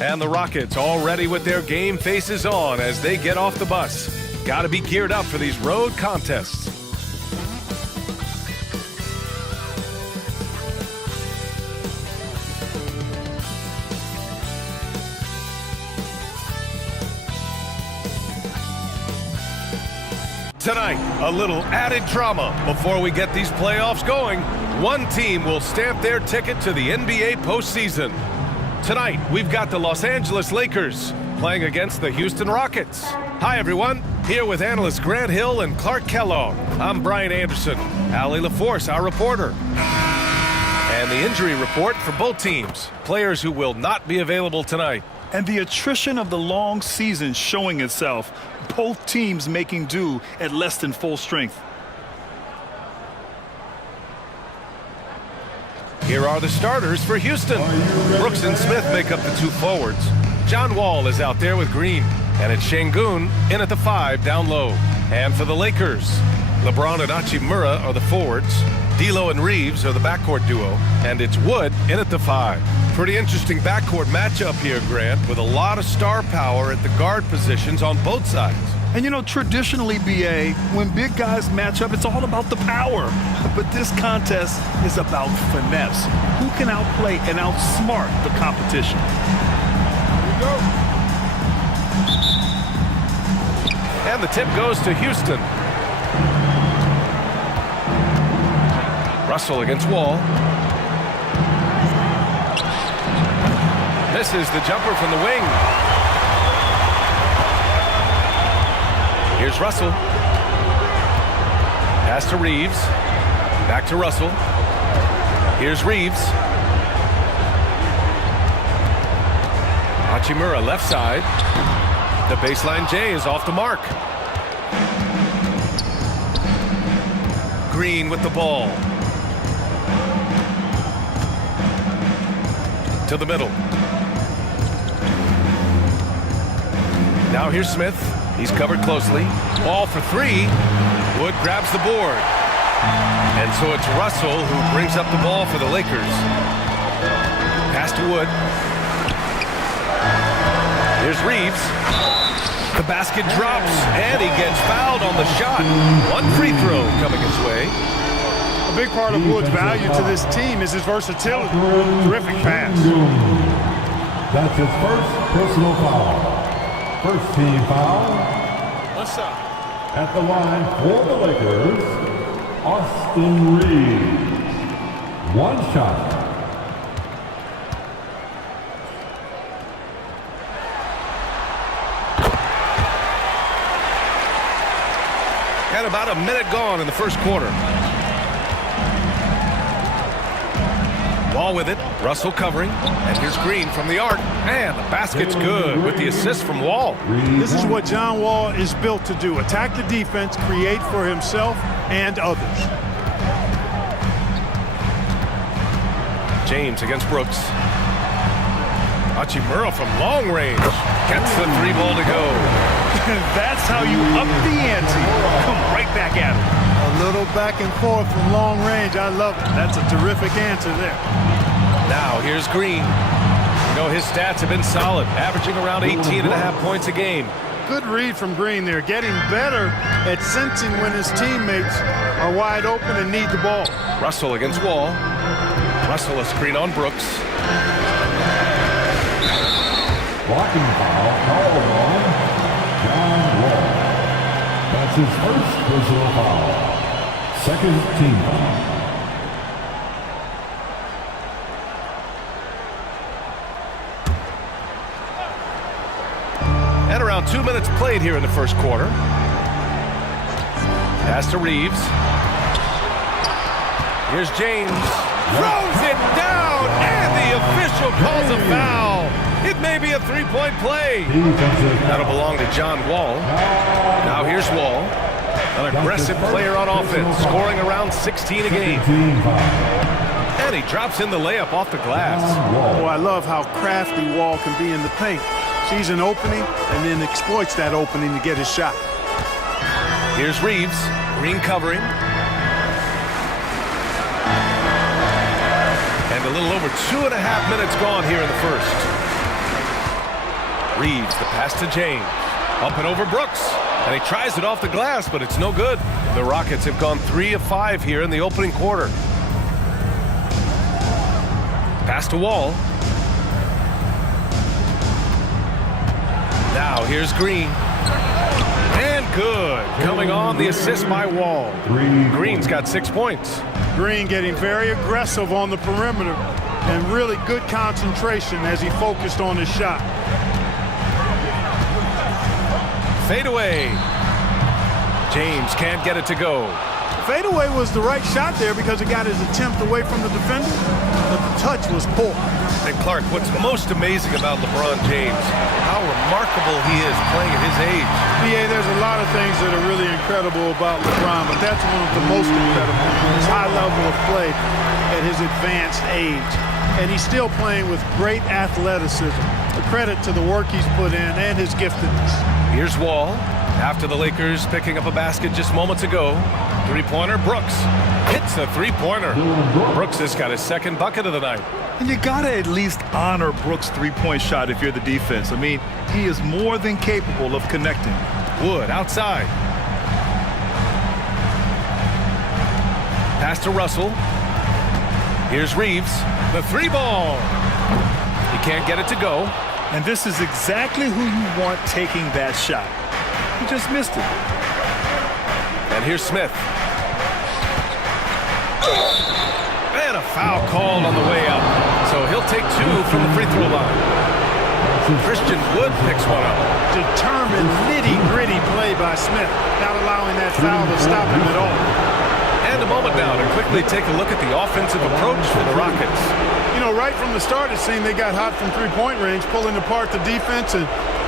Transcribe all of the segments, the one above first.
And the Rockets all ready with their game faces on as they get off the bus. Got to be geared up for these road contests. Tonight, a little added drama before we get these playoffs going. One team will stamp their ticket to the NBA postseason. Tonight, we've got the Los Angeles Lakers playing against the Houston Rockets. Hi, everyone. Here with analysts Grant Hill and Clark Kellogg. I'm Brian Anderson. Allie LaForce, our reporter. And the injury report for both teams. Players who will not be available tonight. And the attrition of the long season showing itself. Both teams making do at less than full strength. Here are the starters for Houston. Brooks and Smith make up the two forwards. John Wall is out there with Green. And it's Şengün in at the 5 down low. And for the Lakers, LeBron and Hachimura are the forwards. D'Lo and Reeves are the backcourt duo. And it's Wood in at the 5. Pretty interesting backcourt matchup here, Grant, with a lot of star power at the guard positions on both sides. And you know, traditionally, BA, when big guys match up, it's all about the power. But this contest is about finesse. Who can outplay and outsmart the competition? Here we go. And the tip goes to Houston. Russell against Wall. Misses the jumper from the wing. Here's Russell. Pass to Reeves. Back to Russell. Here's Reeves. Hachimura left side. The baseline J is off the mark. Green with the ball. To the middle. Now here's Smith. He's covered closely. Ball for 3. Wood grabs the board. And so it's Russell who brings up the ball for the Lakers. Pass to Wood. Here's Reeves. The basket drops, and he gets fouled on the shot. One free throw coming his way. A big part of Wood's value to this team is his versatility. Terrific pass. That's his first personal foul. First team foul. What's up? At the line for the Lakers, Austin Reeves. One shot. And about a minute gone in the first quarter. Wall with it. Russell covering. And here's Green from the arc. And the basket's good with the assist from Wall. This is what John Wall is built to do. Attack the defense, create for himself and others. James against Brooks. Hachimura from long range. Gets the 3 ball to go. That's how you up the ante. Come right back at him. A little back and forth from long range. I love it. That's a terrific answer there. Now here's Green. You know, his stats have been solid, averaging around 18.5 points a game. Good read from Green there. Getting better at sensing when his teammates are wide open and need the ball. Russell against Wall. Russell a screen on Brooks. Blocking foul called on John Wall. That's his first personal foul. Second team foul. And around 2 minutes played here in the first quarter. Pass to Reeves. Here's James. Throws it down, and the official calls a foul. It may be a 3-point play. That'll belong to John Wall. Now here's Wall. An aggressive player on offense, scoring around 16 a game. And he drops in the layup off the glass. Oh, I love how crafty Wall can be in the paint. Sees an opening and then exploits that opening to get his shot. Here's Reeves. Green covering. And a little over 2.5 minutes gone here in the first. Reeves, the pass to James. Up and over Brooks. And he tries it off the glass, but it's no good. The Rockets have gone 3 of 5 here in the opening quarter. Pass to Wall. Now here's Green. And good. Coming on the assist by Wall. Green's got 6 points. Green getting very aggressive on the perimeter and really good concentration as he focused on his shot. Fade away. James can't get it to go. Fadeaway was the right shot there because it got his attempt away from the defender, but the touch was poor. And Clark, what's most amazing about LeBron James, how remarkable he is playing at his age. Yeah, there's a lot of things that are really incredible about LeBron, but that's one of the most incredible. His high level of play at his advanced age. And he's still playing with great athleticism. A credit to the work he's put in and his giftedness. Here's Wall. After the Lakers picking up a basket just moments ago. Three-pointer, Brooks. Hits a three-pointer. Brooks has got his second bucket of the night. And you got to at least honor Brooks' three-point shot if you're the defense. I mean, he is more than capable of connecting. Wood outside. Pass to Russell. Here's Reeves. The three ball. He can't get it to go. And this is exactly who you want taking that shot. He just missed it. And here's Smith. And a foul called on the way up. So he'll take 2 from the free throw line. Christian Wood picks one up. Determined, nitty-gritty play by Smith, not allowing that foul to stop him at all. And a moment now to quickly take a look at the offensive approach for the Rockets. You know, right from the start, it seemed they got hot from three-point range, pulling apart the defense and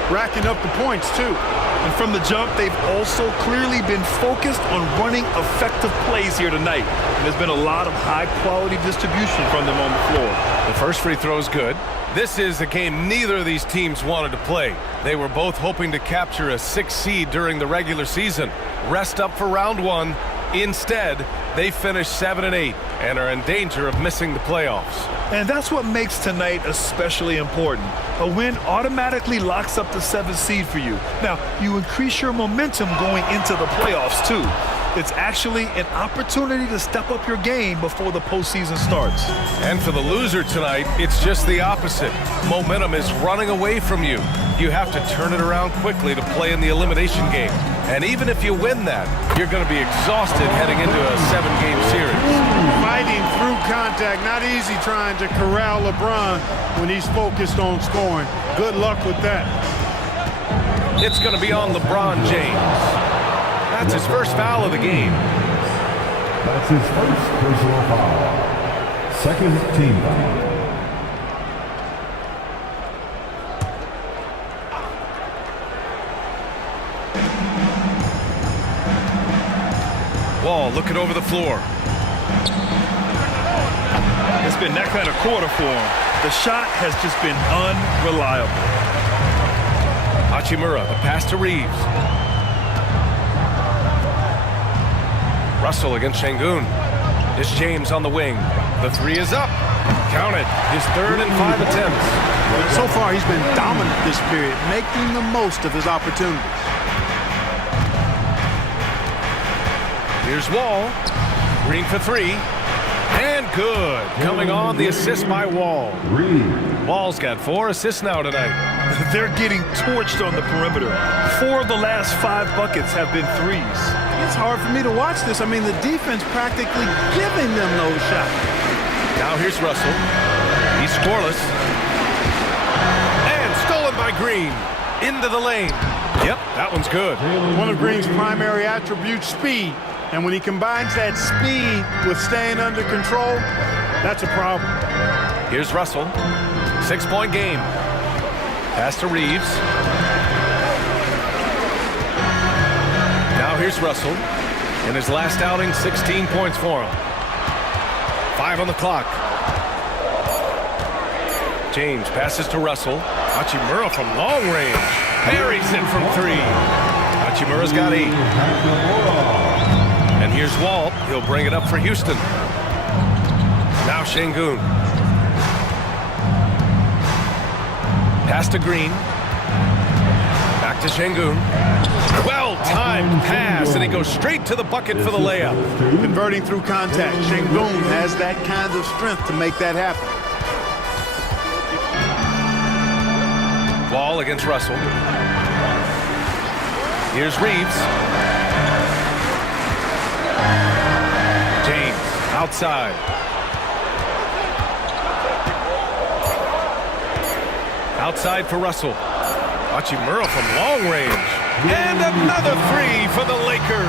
racking up the points, too. And from the jump, they've also clearly been focused on running effective plays here tonight. And there's been a lot of high-quality distribution from them on the floor. The first free throw is good. This is a game neither of these teams wanted to play. They were both hoping to capture a 6th seed during the regular season. Rest up for round 1. Instead, they finished 7-8 and are in danger of missing the playoffs. And that's what makes tonight especially important. A win automatically locks up the 7th seed for you. Now, you increase your momentum going into the playoffs, too. It's actually an opportunity to step up your game before the postseason starts. And for the loser tonight, it's just the opposite. Momentum is running away from you. You have to turn it around quickly to play in the elimination game. And even if you win that, you're going to be exhausted heading into a 7-game series. Fighting through contact, not easy trying to corral LeBron when he's focused on scoring. Good luck with that. It's going to be on LeBron James. That's his first foul of the game. That's his first personal foul. Second team foul. Wall looking over the floor. It's been that kind of quarter for him. The shot has just been unreliable. Hachimura, the pass to Reeves. Russell against Şengün. It's James on the wing. The three is up. Count it. His 3rd and 5 attempts. So far, he's been dominant this period, making the most of his opportunities. Here's Wall. Green for 3. And good. Coming on the assist by Wall. Wall's got 4 assists now tonight. They're getting torched on the perimeter. 4 of the last 5 buckets have been threes. It's hard for me to watch this. I mean, the defense practically giving them those shots. Now here's Russell. He's scoreless. And stolen by Green. Into the lane. Yep, that one's good. One of Green's primary attributes, speed. And when he combines that speed with staying under control, that's a problem. Here's Russell. 6-point game. Pass to Reeves. Now here's Russell. In his last outing, 16 points for him. 5 on the clock. James passes to Russell. Hachimura from long range. Buries it from 3. Hachimura's got 8. And here's Walt. He'll bring it up for Houston. Now Şengün. Pass to Green. to Şengün. Well-timed pass, and he goes straight to the bucket for the layup. Converting through contact. Şengün has that kind of strength to make that happen. Ball against Russell. Here's Reeves. James outside. Outside for Russell. Hachimura from long range. And another three for the Lakers.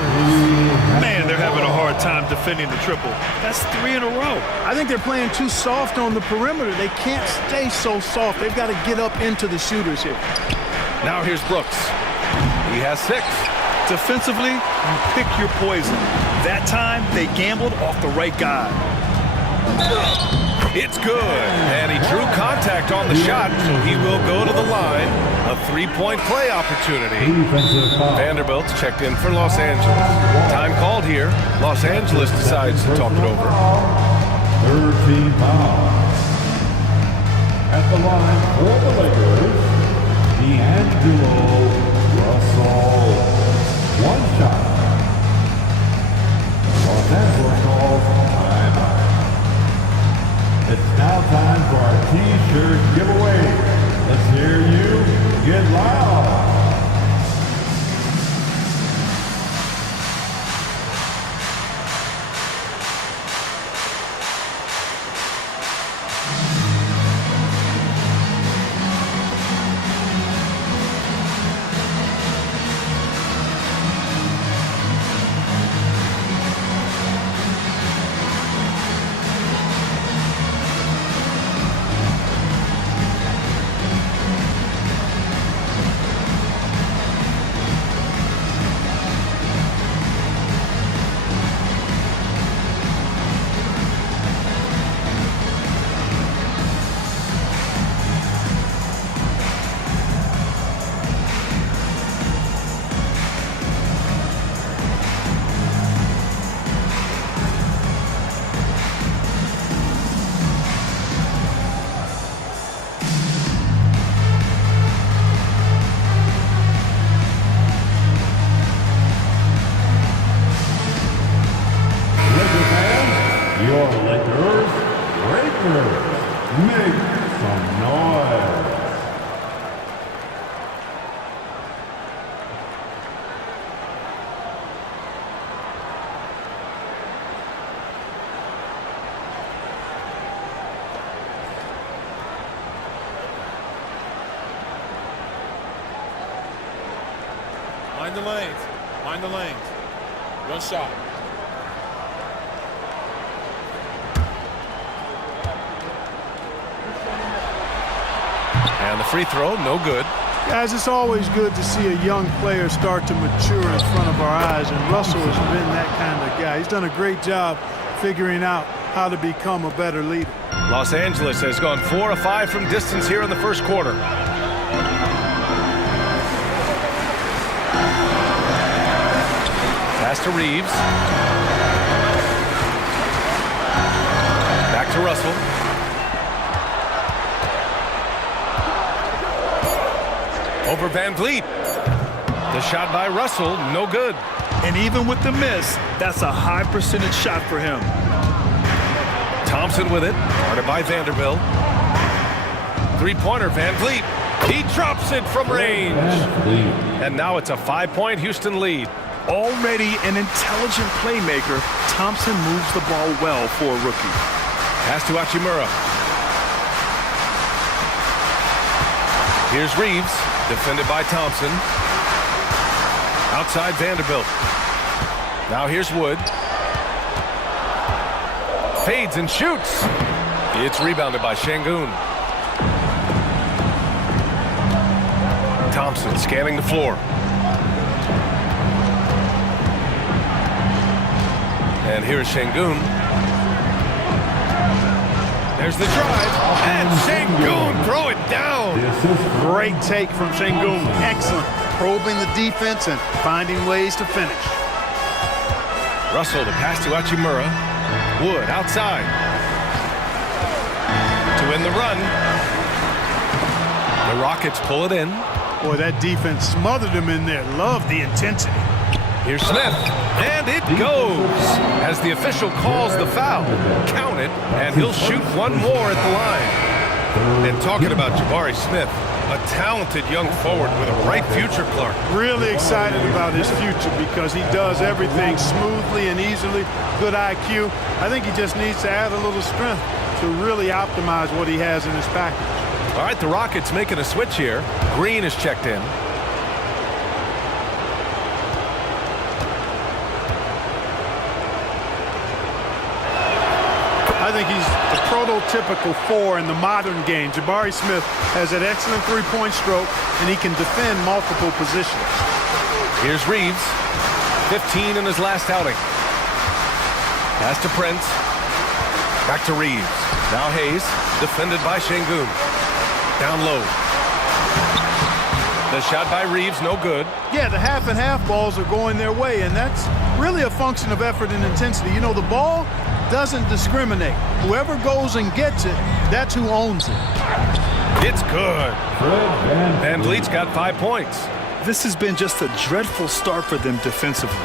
Man, they're having a hard time defending the triple. That's 3 in a row. I think they're playing too soft on the perimeter. They can't stay so soft. They've got to get up into the shooters here. Now here's Brooks. He has 6. Defensively, you pick your poison. That time, they gambled off the right guy. It's good. And he drew contact on the shot, so he will go to the line. A 3-point play opportunity. Vanderbilt's checked in for Los Angeles. Time called here. Los Angeles decides to talk it over. 13 foul. At the line for the Lakers, D'Angelo Russell. 1 shot. Los Angeles calls timeout. It's now time for our T-shirt giveaway. Let's hear you get loud. Your Lakers, make some noise. Mind the lanes. Mind the lanes. One shot. And the free throw, no good. Guys, it's always good to see a young player start to mature in front of our eyes, and Russell has been that kind of guy. He's done a great job figuring out how to become a better leader. Los Angeles has gone 4 of 5 from distance here in the first quarter. Pass to Reeves. Back to Russell. Over Van Vliet. The shot by Russell, no good. And even with the miss, that's a high percentage shot for him. Thompson with it, guarded by Vanderbilt. Three-pointer, Van Vliet. He drops it from range. And now it's a 5-point Houston lead. Already an intelligent playmaker, Thompson moves the ball well for a rookie. Pass to Hachimura. Here's Reeves, defended by Thompson. Outside Vanderbilt. Now here's Wood. Fades and shoots. It's rebounded by Şengün. Thompson scanning the floor. And here's Şengün. There's the drive. And Şengün throw it down. Great take from Şengün. Excellent. Probing the defense and finding ways to finish. Russell, the pass to Hachimura. Wood outside. To win the run. The Rockets pull it in. Boy, that defense smothered him in there. Love the intensity. Here's Smith, and it goes. As the official calls the foul, count it, and he'll shoot one more at the line. And talking about Jabari Smith, a talented young forward with a bright future, Clark. Really excited about his future because he does everything smoothly and easily. Good IQ. I think he just needs to add a little strength to really optimize what he has in his package. All right, the Rockets making a switch here. Green is checked in. I think he's the prototypical 4 in the modern game. Jabari Smith has an excellent three-point stroke, and he can defend multiple positions. Here's Reeves, 15 in his last outing. Pass to Prince. Back to Reeves. Now Hayes, defended by Şengün. Down low. The shot by Reeves, no good. Yeah, the half-and-half balls are going their way, and that's really a function of effort and intensity. You know, the ball doesn't discriminate. Whoever goes and gets it, that's who owns it. It's good. Van Vliet's got 5 points. This has been just a dreadful start for them defensively.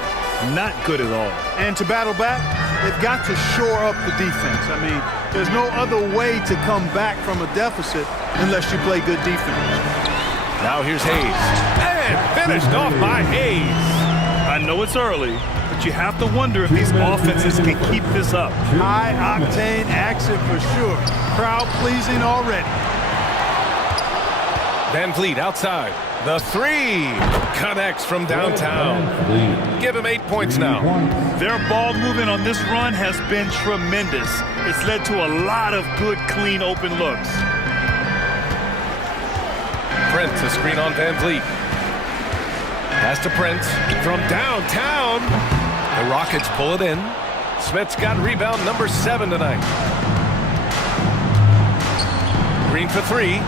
Not good at all. And to battle back, they've got to shore up the defense. I mean, there's no other way to come back from a deficit unless you play good defense. Now here's Hayes. And finished off by Hayes. I know it's early, but you have to wonder if these offenses can keep this up. High-octane action for sure. Crowd-pleasing already. Van Vliet outside. The 3 connects from downtown. Give him 8 points now. Their ball movement on this run has been tremendous. It's led to a lot of good, clean, open looks. Prince, a screen on Van Vliet. Pass to Prince from downtown. The Rockets pull it in. Smith's got rebound number 7 tonight. Green for 3.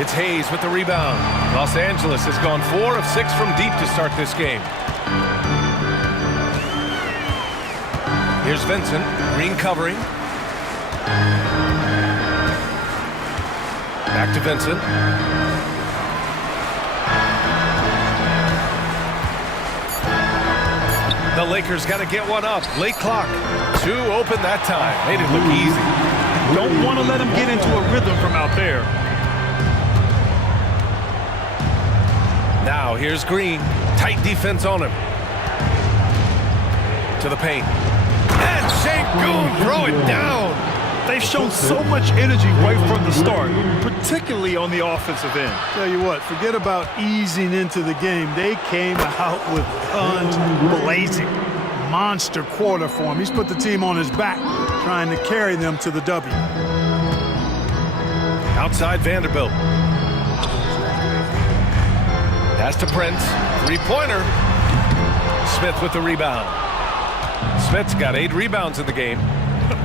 It's Hayes with the rebound. Los Angeles has gone 4 of 6 from deep to start this game. Here's Vincent. Green covering. Back to Vincent. The Lakers got to get one up. Late clock. 2 open that time. Made it look easy. Don't want to let him get into a rhythm from out there. Now here's Green. Tight defense on him. To the paint. And Şengün throw it down. They've shown so much energy right from the start, particularly on the offensive end. Tell you what, forget about easing into the game. They came out with guns blazing. Monster quarter for him. He's put the team on his back, trying to carry them to the W. Outside Vanderbilt. Pass to Prince. 3-pointer. Smith with the rebound. Smith's got 8 rebounds in the game.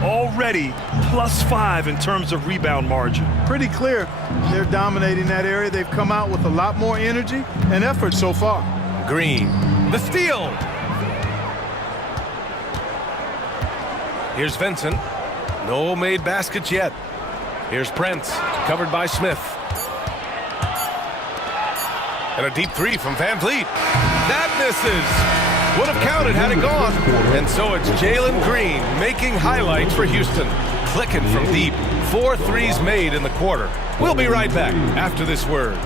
Already +5 in terms of rebound margin. Pretty clear they're dominating that area. They've come out with a lot more energy and effort so far. Green. The steal. Here's Vincent. No made baskets yet. Here's Prince. Covered by Smith. And a deep 3 from Van Vliet. That misses. Would have counted had it gone. And so it's Jalen Green making highlights for Houston. Clicking from deep. 4 threes made in the quarter. We'll be right back after this word.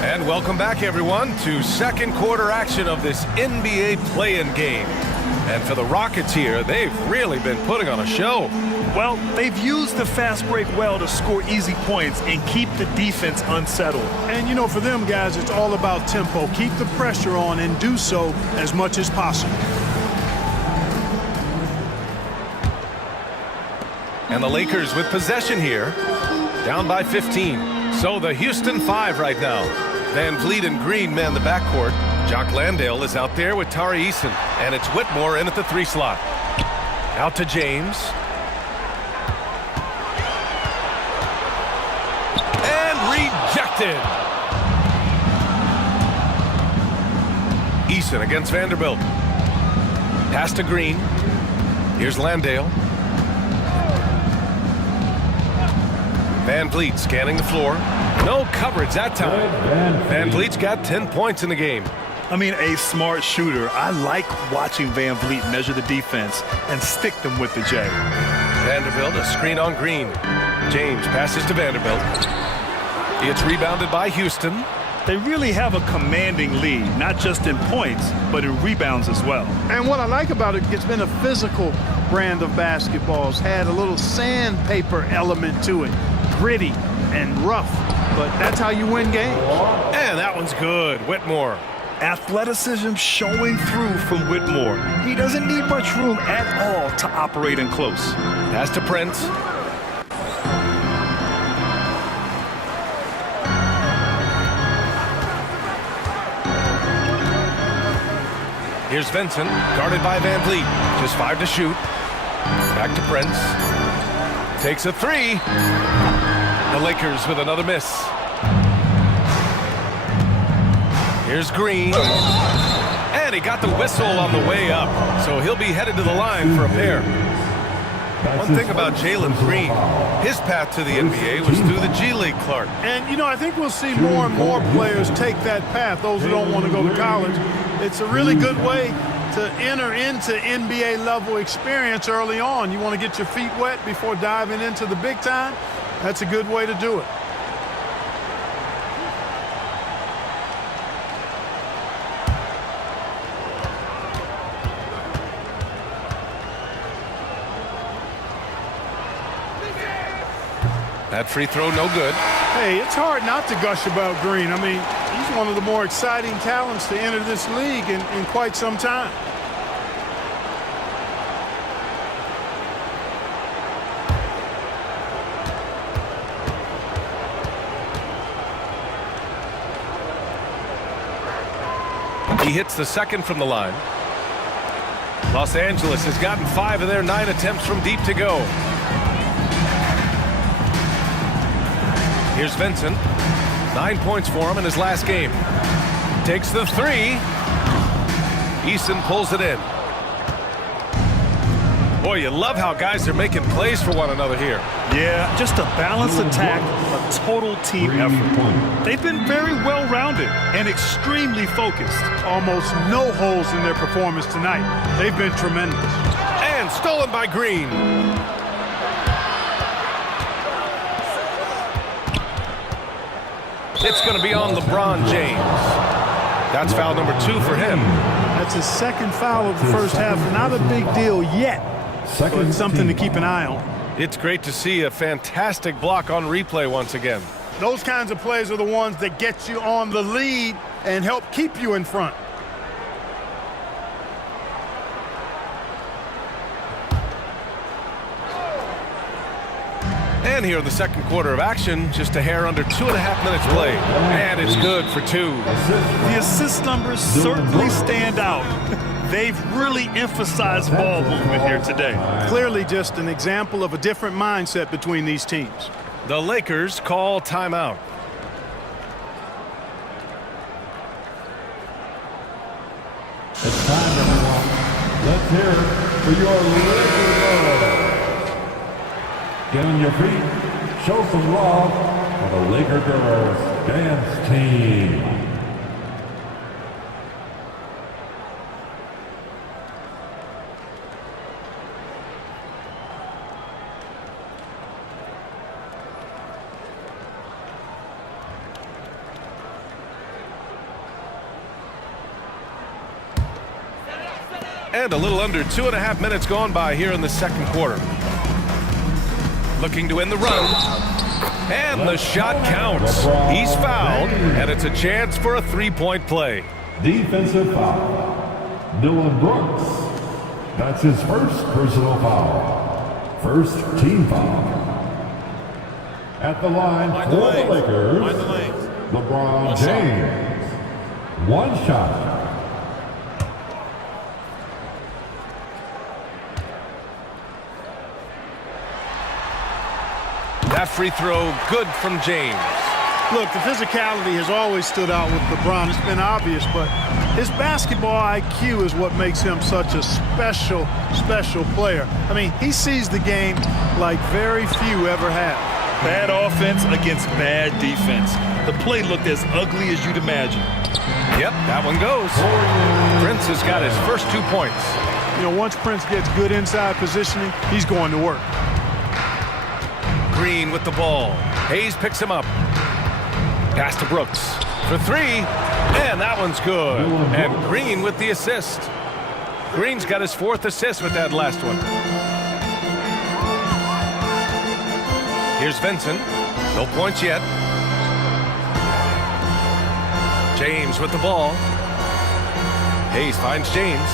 And welcome back, everyone, to second quarter action of this NBA play-in game. And for the Rockets here, they've really been putting on a show. Well, they've used the fast break well to score easy points and keep the defense unsettled. And, you know, for them guys, it's all about tempo. Keep the pressure on and do so as much as possible. And the Lakers with possession here, down by 15. So the Houston 5 right now. Van Vliet and Green man the backcourt. Jock Landale is out there with Tari Eason. And it's Whitmore in at the 3 slot. Out to James. And rejected. Eason against Vanderbilt. Pass to Green. Here's Landale. Van Vliet scanning the floor. No coverage that time. Van Vliet's got 10 points in the game. I mean, a smart shooter. I like watching Van Vliet measure the defense and stick them with the J. Vanderbilt, a screen on Green. James passes to Vanderbilt. It's rebounded by Houston. They really have a commanding lead, not just in points, but in rebounds as well. And what I like about it, it's been a physical brand of basketball. It's had a little sandpaper element to it. Gritty and rough, but that's how you win games. And that one's good. Whitmore. Athleticism showing through from Whitmore. He doesn't need much room at all to operate in close. Pass to Prince. Here's Vincent, guarded by Van Vliet. Just 5 to shoot. Back to Prince. Takes a 3. The Lakers with another miss. Here's Green. And he got the whistle on the way up. So he'll be headed to the line for a pair. One thing about Jalen Green, his path to the NBA was through the G League, Clark. And, you know, I think we'll see more and more players take that path, those who don't want to go to college. It's a really good way to enter into NBA level experience early on. You want to get your feet wet before diving into the big time? That's a good way to do it. That free throw, no good. Hey, it's hard not to gush about Green. I mean, he's one of the more exciting talents to enter this league in quite some time. He hits the second from the line. Los Angeles has gotten 5 of their 9 attempts from deep to go. Here's Vincent. 9 points for him in his last game. Takes the 3. Eason pulls it in. Boy, you love how guys are making plays for one another here. Yeah, just a balanced attack, a total team effort. They've been very well-rounded and extremely focused. Almost no holes in their performance tonight. They've been tremendous. And stolen by Green. It's going to be on LeBron James. That's foul number 2 for him. That's his second foul of the first half. Not a big deal yet, but it's something to keep an eye on. It's great to see a fantastic block on replay once again. Those kinds of plays are the ones that get you on the lead and help keep you in front. And here in the second quarter of action, just a hair under 2.5 minutes played. And it's good for 2. The assist numbers certainly stand out. They've really emphasized ball movement here today. Clearly just an example of a different mindset between these teams. The Lakers call timeout. It's time, everyone. Let's hear it for your Lakers. Get on your feet. Show some love for the Laker Girls Dance Team. And a little under 2.5 minutes gone by here in the second quarter. looking to win the run. And the shot counts. He's fouled, and it's a chance for a three-point play. Defensive foul. Dylan Brooks. That's his first personal foul. First team foul. At the line for the Lakers, LeBron James. One shot. That free throw, good from James. Look, the physicality has always stood out with LeBron. It's been obvious, but his basketball IQ is what makes him such a special player. I mean, he sees the game like very few ever have. Bad offense against bad defense. The play looked as ugly as you'd imagine. Yep, that one goes. Prince has got his first 2 points. You know, once Prince gets good inside positioning, he's going to work. Green with the ball. Hayes picks him up. Pass to Brooks for three, and that one's good. And Green with the assist. Green's got his 4th assist with that last one. Here's Vincent. No points yet. James with the ball. Hayes finds James.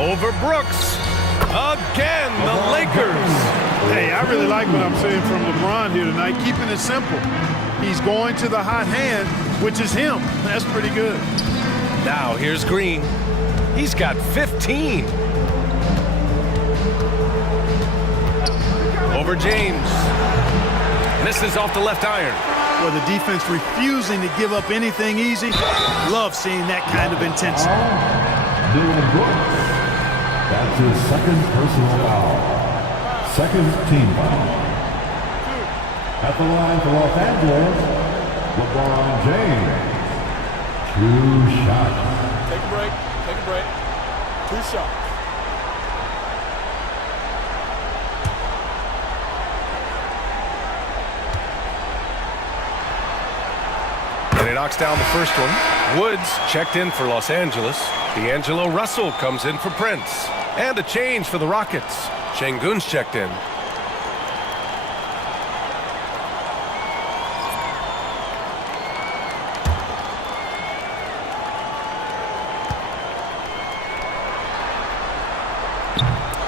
Over Brooks. Again, the Lakers. Hey, I really like what I'm seeing from LeBron here tonight, keeping it simple. He's going to the hot hand, which is him. That's pretty good. Now here's Green. He's got 15. Over James. Misses off the left iron. Well, the defense refusing to give up anything easy. Love seeing that kind of intensity. Dylan Brooks. That's his second personal foul. Second team foul. At the line for Los Angeles, LeBron James. 2 shots. Take a break. Take a break. 2 shots. And he knocks down the first one. Woods checked in for Los Angeles. D'Angelo Russell comes in for Prince. And a change for the Rockets. Şengün's checked in.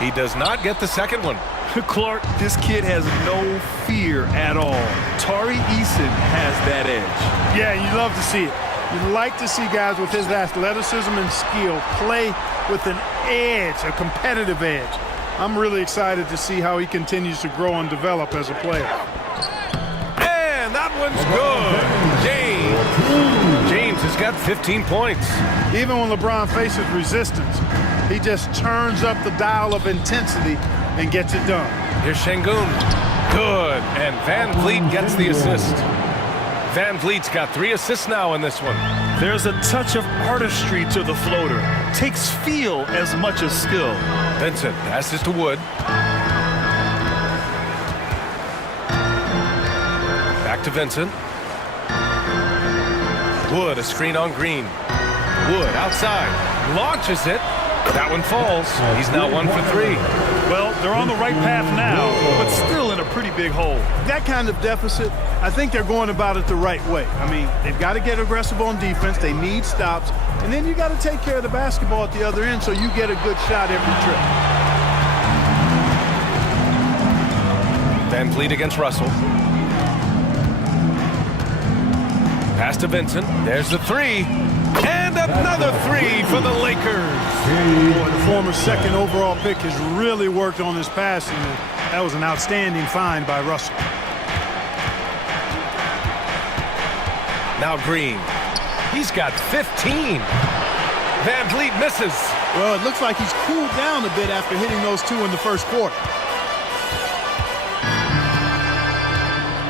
He does not get the second one. Clark, this kid has no fear at all. Tari Eason has that edge. Yeah, you love to see it. You like to see guys with his athleticism and skill play with an edge, a competitive edge. I'm really excited to see how he continues to grow and develop as a player. And that one's good. James has got 15 points. Even when LeBron faces resistance, he just turns up the dial of intensity and gets it done. Here's Şengün. Good. And Van Vliet gets the assist. Van Vliet's got 3 assists now in this one. There's a touch of artistry to the floater. Takes feel as much as skill. Vincent passes to Wood. Back to Vincent. Wood, a screen on Green. Wood outside. Launches it. That one falls. He's now 1 for 3. Well, they're on the right path now, but still in a pretty big hole. That kind of deficit, I think they're going about it the right way. I mean, they've got to get aggressive on defense. They need stops. And then you got to take care of the basketball at the other end so you get a good shot every trip. Van Vliet against Russell. Pass to Vincent. There's the 3. And another 3 for the Lakers. Boy, the former second overall pick has really worked on his passing. That was an outstanding find by Russell. Now Green. He's got 15. Van Vliet misses. Well, it looks like he's cooled down a bit after hitting those 2 in the first quarter.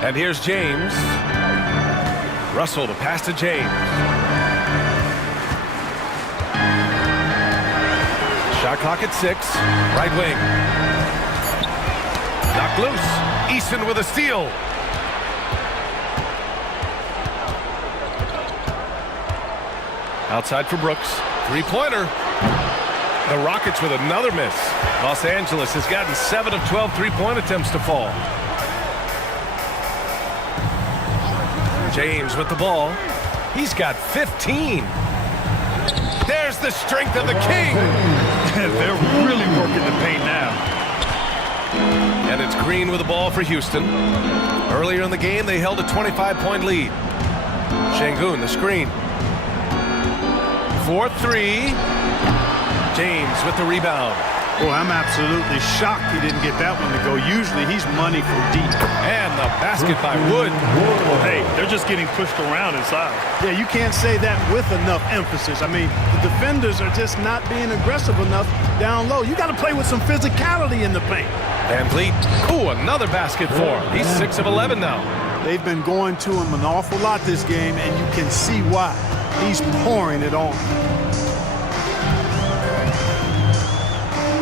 And here's James. Russell to pass to James. Shot clock at 6. Right wing. Knocked loose. Eason with a steal. Outside for Brooks. 3-pointer. The Rockets with another miss. Los Angeles has gotten 7 of 12 three-point attempts to fall. James with the ball. He's got 15. There's the strength of the King. They're really working the paint now. And it's Green with the ball for Houston. Earlier in the game, they held a 25-point lead. Şengün, the screen. 4-3. James with the rebound. Boy, I'm absolutely shocked he didn't get that one to go. Usually he's money from deep. And the basket by Wood. Hey, they're just getting pushed around inside. Yeah, you can't say that with enough emphasis. I mean, the defenders are just not being aggressive enough down low. You got to play with some physicality in the paint. Van Vliet. Ooh, another basket for him. He's 6 of 11 now. They've been going to him an awful lot this game, and you can see why. He's pouring it on.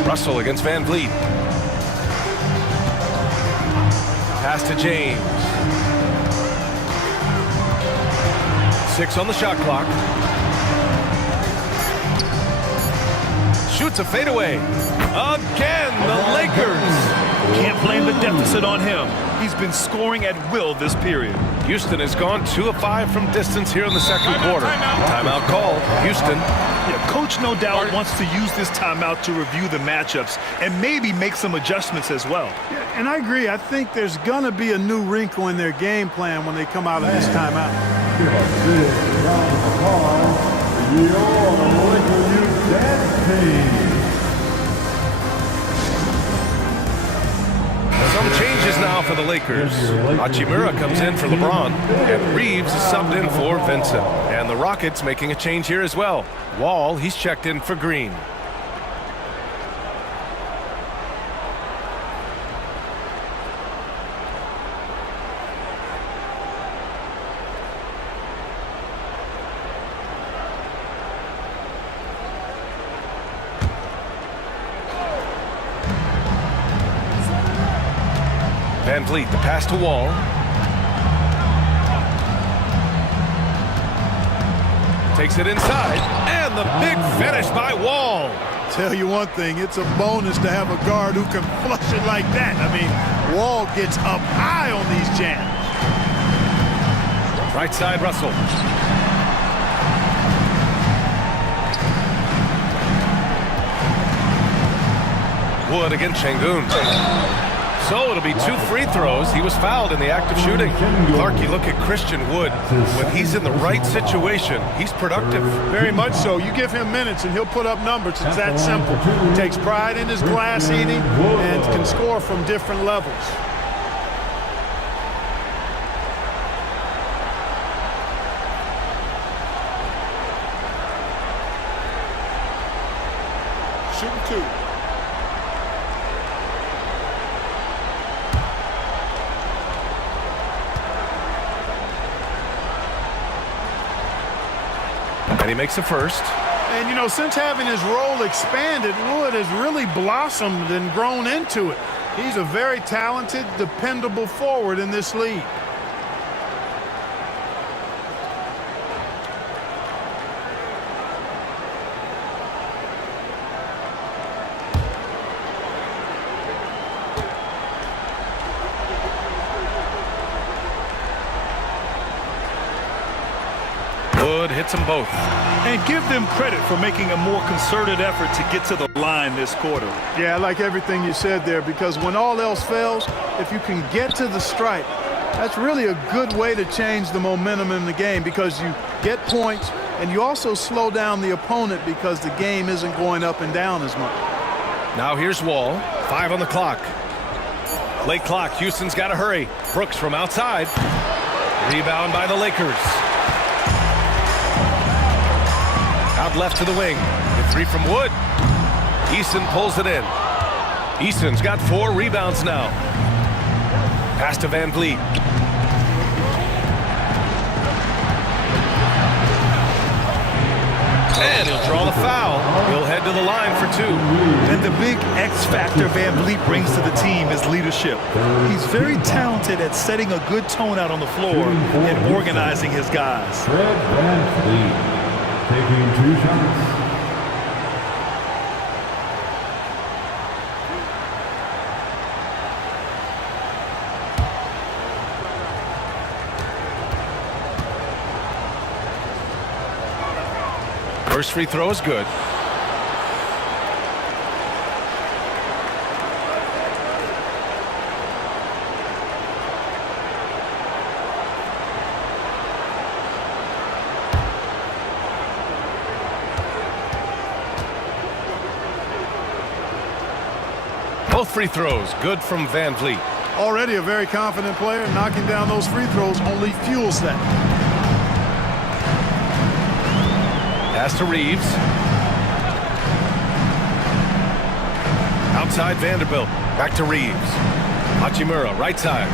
Russell against Van Vliet. Pass to James. 6 on the shot clock. Shoots a fadeaway. Again, the Lakers. Can't blame the deficit on him. He's been scoring at will this period. Houston has gone 2 of 5 from distance here in the second quarter. Timeout called. Houston. Yeah, coach no doubt wants to use this timeout to review the matchups and maybe make some adjustments as well. Yeah, and I agree. I think there's going to be a new wrinkle in their game plan when they come out of this timeout. Give a big round of applause for your Laker Youth Dance Team. Some changes now for the Lakers. Hachimura comes in for LeBron, and Reeves is subbed in for Vincent. And the Rockets making a change here as well. Wall, he's checked in for Green. Van Vliet, the pass to Wall. Takes it inside, and the big finish by Wall. Tell you one thing, it's a bonus to have a guard who can flush it like that. I mean, Wall gets up high on these jams. Right side, Russell. Wood against Şengün. So it'll be 2 free throws. He was fouled in the act of shooting. Clark, you look at Christian Wood. When he's in the right situation, he's productive. Very much so. You give him minutes and he'll put up numbers. It's that simple. He takes pride in his glass eating and can score from different levels. Shooting 2. And he makes the first. And, you know, since having his role expanded, Wood has really blossomed and grown into it. He's a very talented, dependable forward in this league. Wood hits them both. And give them credit for making a more concerted effort to get to the line this quarter. Yeah, I like everything you said there, because when all else fails, if you can get to the stripe, that's really a good way to change the momentum in the game, because you get points and you also slow down the opponent because the game isn't going up and down as much. Now here's Wall. 5 on the clock. Late clock. Houston's got to hurry. Brooks from outside. Rebound by the Lakers. Out left to the wing. The 3 from Wood. Eason pulls it in. Eason's got 4 rebounds now. Pass to Van Vliet. And he'll draw the foul. He'll head to the line for 2. And the big X factor Van Vliet brings to the team is leadership. He's very talented at setting a good tone out on the floor and organizing his guys. Fred Van Vliet taking 2 shots. First free throw is good. Both free throws good from Van Vliet. Already a very confident player. Knocking down those free throws only fuels that. Pass to Reeves. Outside Vanderbilt. Back to Reeves. Hachimura, right side.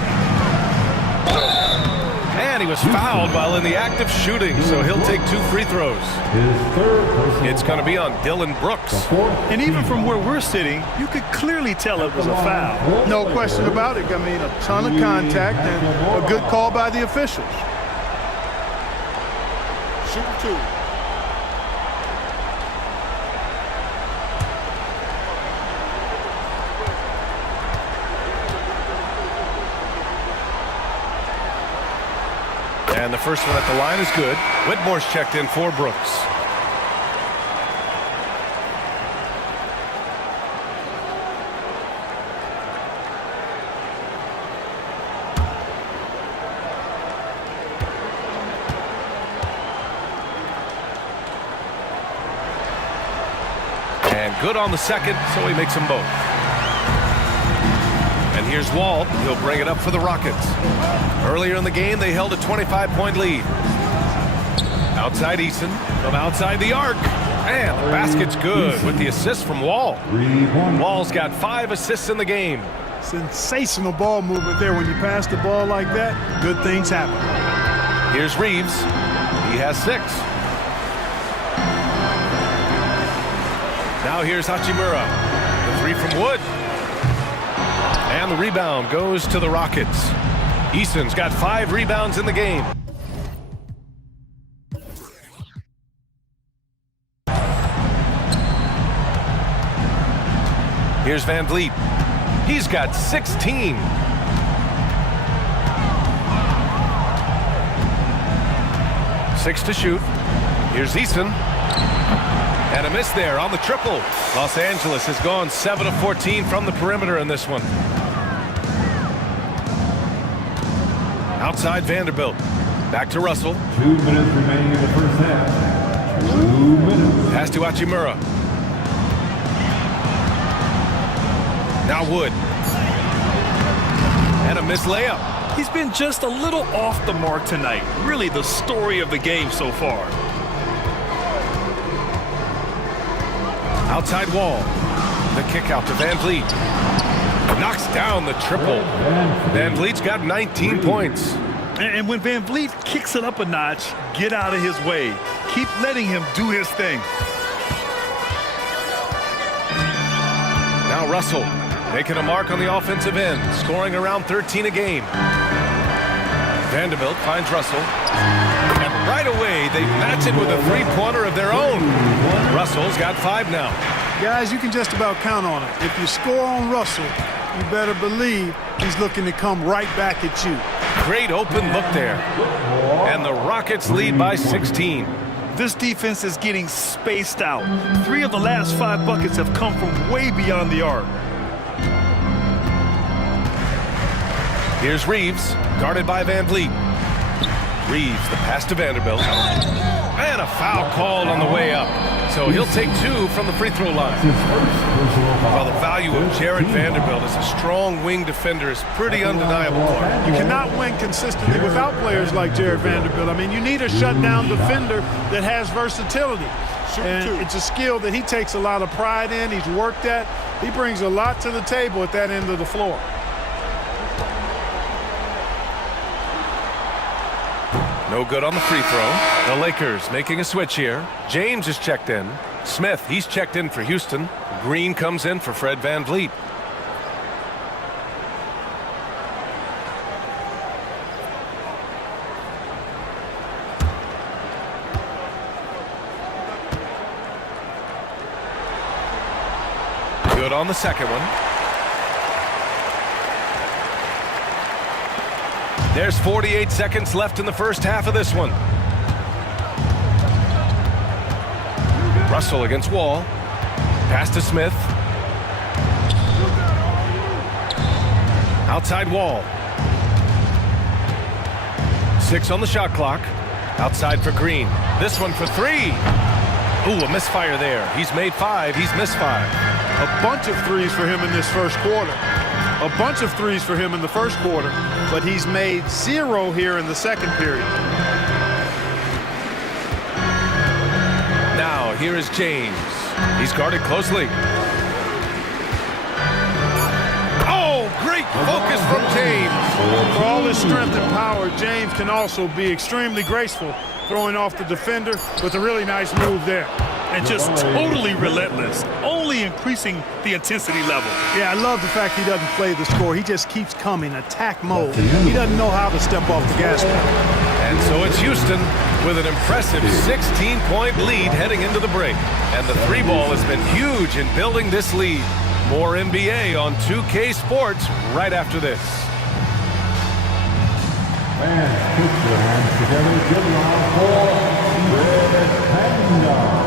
And he was fouled while in the act of shooting, so he'll take 2 free throws. It's going to be on Dylan Brooks. And even from where we're sitting, you could clearly tell it was a foul. No question about it. I mean, a ton of contact and a good call by the officials. Shoot 2. And the first one at the line is good. Whitmore's checked in for Brooks. And good on the second, so he makes them both. And here's Walt. He'll bring it up for the Rockets. Earlier in the game, they held a 25-point lead. Outside Eason, from outside the arc. And the basket's good with the assist from Wall. Wall's got 5 assists in the game. Sensational ball movement there. When you pass the ball like that, good things happen. Here's Reeves. He has 6. Now here's Hachimura. The 3 from Wood. And the rebound goes to the Rockets. Eason's got 5 rebounds in the game. Here's Van Vliet. He's got 16. Six to shoot. Here's Eason. And a miss there on the triple. Los Angeles has gone 7 of 14 from the perimeter in this one. Outside Vanderbilt. Back to Russell. 2 minutes remaining in the first half. 2 minutes. Pass to Hachimura. Now Wood. And a missed layup. He's been just a little off the mark tonight. Really the story of the game so far. Outside Wall. The kick out to Van Vliet. Knocks down the triple. Van Vliet's got 19 points. And when Van Vliet kicks it up a notch, get out of his way. Keep letting him do his thing. Now Russell making a mark on the offensive end, scoring around 13 a game. Vanderbilt finds Russell. And right away, they match it with a 3-pointer of their own. Russell's got 5 now. Guys, you can just about count on it. If you score on Russell, you better believe he's looking to come right back at you. Great open look there. And the Rockets lead by 16. This defense is getting spaced out. 3 of the last 5 buckets have come from way beyond the arc. Here's Reeves, guarded by Van Vliet. Reeves, the pass to Vanderbilt. And a foul called on the way up. So he'll take 2 from the free throw line. Well, the value of Jared Vanderbilt as a strong wing defender is pretty undeniable. You cannot win consistently without players like Jared Vanderbilt. I mean, you need a shutdown defender that has versatility. And it's a skill that he takes a lot of pride in. He's worked at. He brings a lot to the table at that end of the floor. No good on the free throw. The Lakers making a switch here. James is checked in. Smith, he's checked in for Houston. Green comes in for Fred Van Vliet. Good on the second one. There's 48 seconds left in the first half of this one. Russell against Wall. Pass to Smith. Outside Wall. 6 on the shot clock. Outside for Green. This one for 3. Ooh, a misfire there. He's made 5. He's missed 5. A bunch of threes for him in this first quarter. A bunch of threes for him in the first quarter, but he's made 0 here in the second period. Now, here is James. He's guarded closely. Oh, great focus from James. For all his strength and power, James can also be extremely graceful, throwing off the defender with a really nice move there. And just totally relentless, only increasing the intensity level. Yeah, I love the fact he doesn't play the score. He just keeps coming, attack mode. He doesn't know how to step off the gas pedal. And so it's Houston with an impressive 16-point lead heading into the break. And the 3 ball has been huge in building this lead. More NBA on 2K Sports right after this. Fans, put your hands together. Give it on for Red Panda.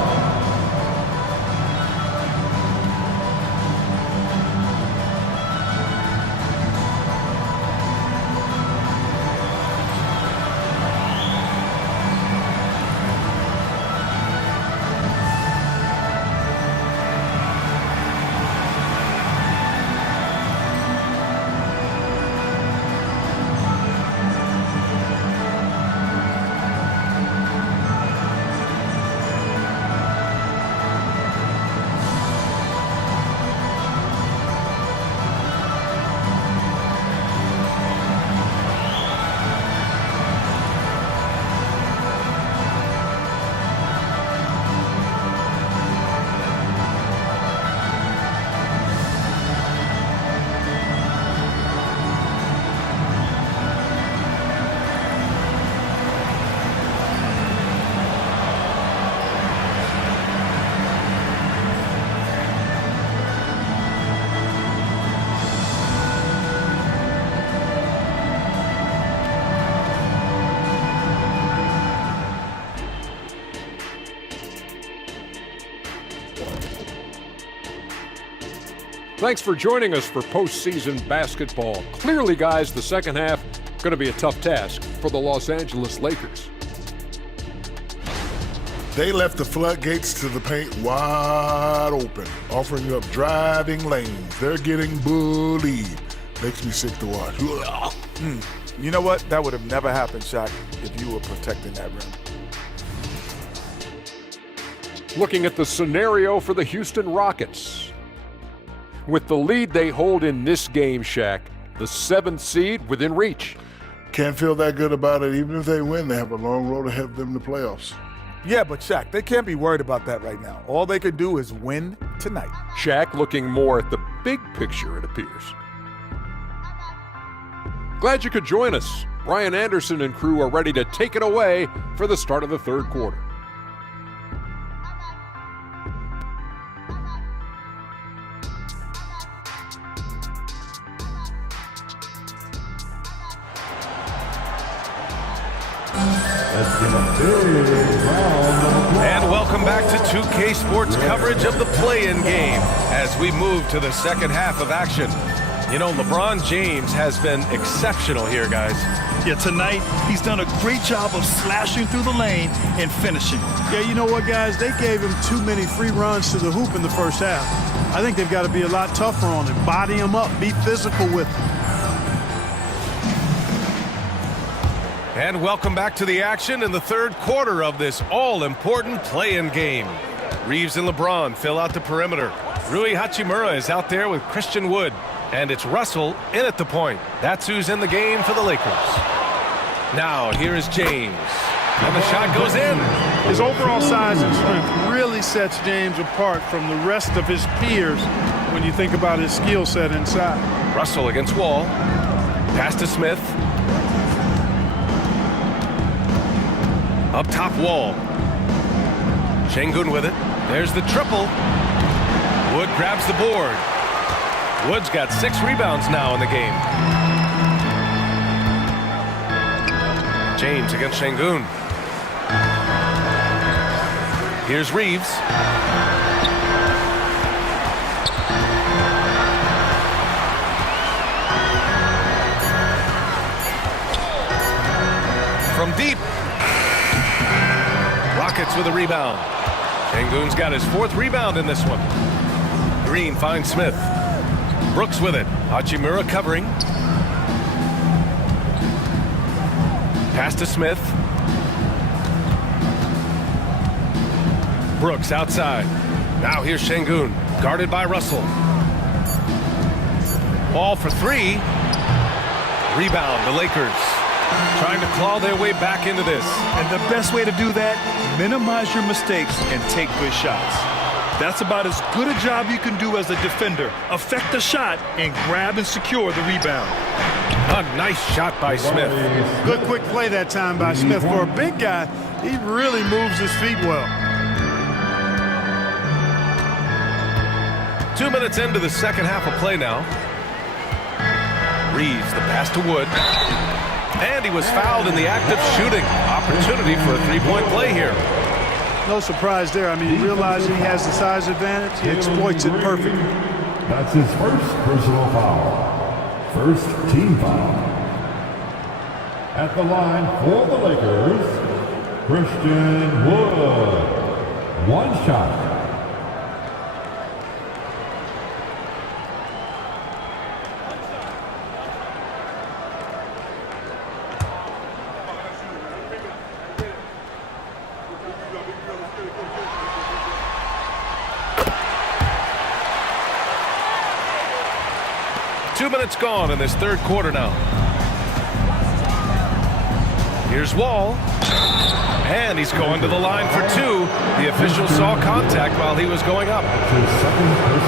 Thanks for joining us for postseason basketball. Clearly, guys, the second half going to be a tough task for the Los Angeles Lakers. They left the floodgates to the paint wide open, offering up driving lanes. They're getting bullied. Makes me sick to watch. You know what? That would have never happened, Shaq, if you were protecting that rim. Looking at the scenario for the Houston Rockets. With the lead they hold in this game, Shaq, the 7th seed within reach. Can't feel that good about it. Even if they win, they have a long road ahead of them in the playoffs. Yeah, but Shaq, they can't be worried about that right now. All they can do is win tonight. Shaq looking more at the big picture, it appears. Glad you could join us. Brian Anderson and crew are ready to take it away for the start of the third quarter. And welcome back to 2K Sports coverage of the play-in game as we move to the second half of action. You know, LeBron James has been exceptional here, guys. Yeah, tonight he's done a great job of slashing through the lane and finishing. Yeah, you know what, guys? They gave him too many free runs to the hoop in the first half. I think they've got to be a lot tougher on him. Body him up. Be physical with him. And welcome back to the action in the third quarter of this all-important play-in game. Reeves and LeBron fill out the perimeter. Rui Hachimura is out there with Christian Wood. And it's Russell in at the point. That's who's in the game for the Lakers. Now, here is James. And the shot goes in. His overall size and strength really sets James apart from the rest of his peers when you think about his skill set inside. Russell against Wall. Pass to Smith. Up top, Wall. Şengün with it. There's the triple. Wood grabs the board. Wood's got 6 rebounds now in the game. James against Şengün. Here's Reeves. with a rebound. Şengün's got his 4th rebound in this one. Green finds Smith. Brooks with it. Hachimura covering. Pass to Smith. Brooks outside. Now here's Şengün, guarded by Russell. Ball for 3. Rebound, the Lakers. Trying to claw their way back into this. And the best way to do that, minimize your mistakes and take good shots. That's about as good a job you can do as a defender. Affect the shot and grab and secure the rebound. A nice shot by Smith. Good quick play that time by Smith. For a big guy, he really moves his feet well. 2 minutes into the second half of play now. Reeves, the pass to Wood. And he was fouled in the act of shooting. Opportunity for a 3-point play here. No surprise there. I mean, realizing he has the size advantage, he exploits it perfectly. That's his first personal foul. First team foul. At the line for the Lakers, Christian Wood. 1 shot. Two minutes gone in this third quarter now. Here's Wall. And he's going to the line for 2. The official saw contact while he was going up.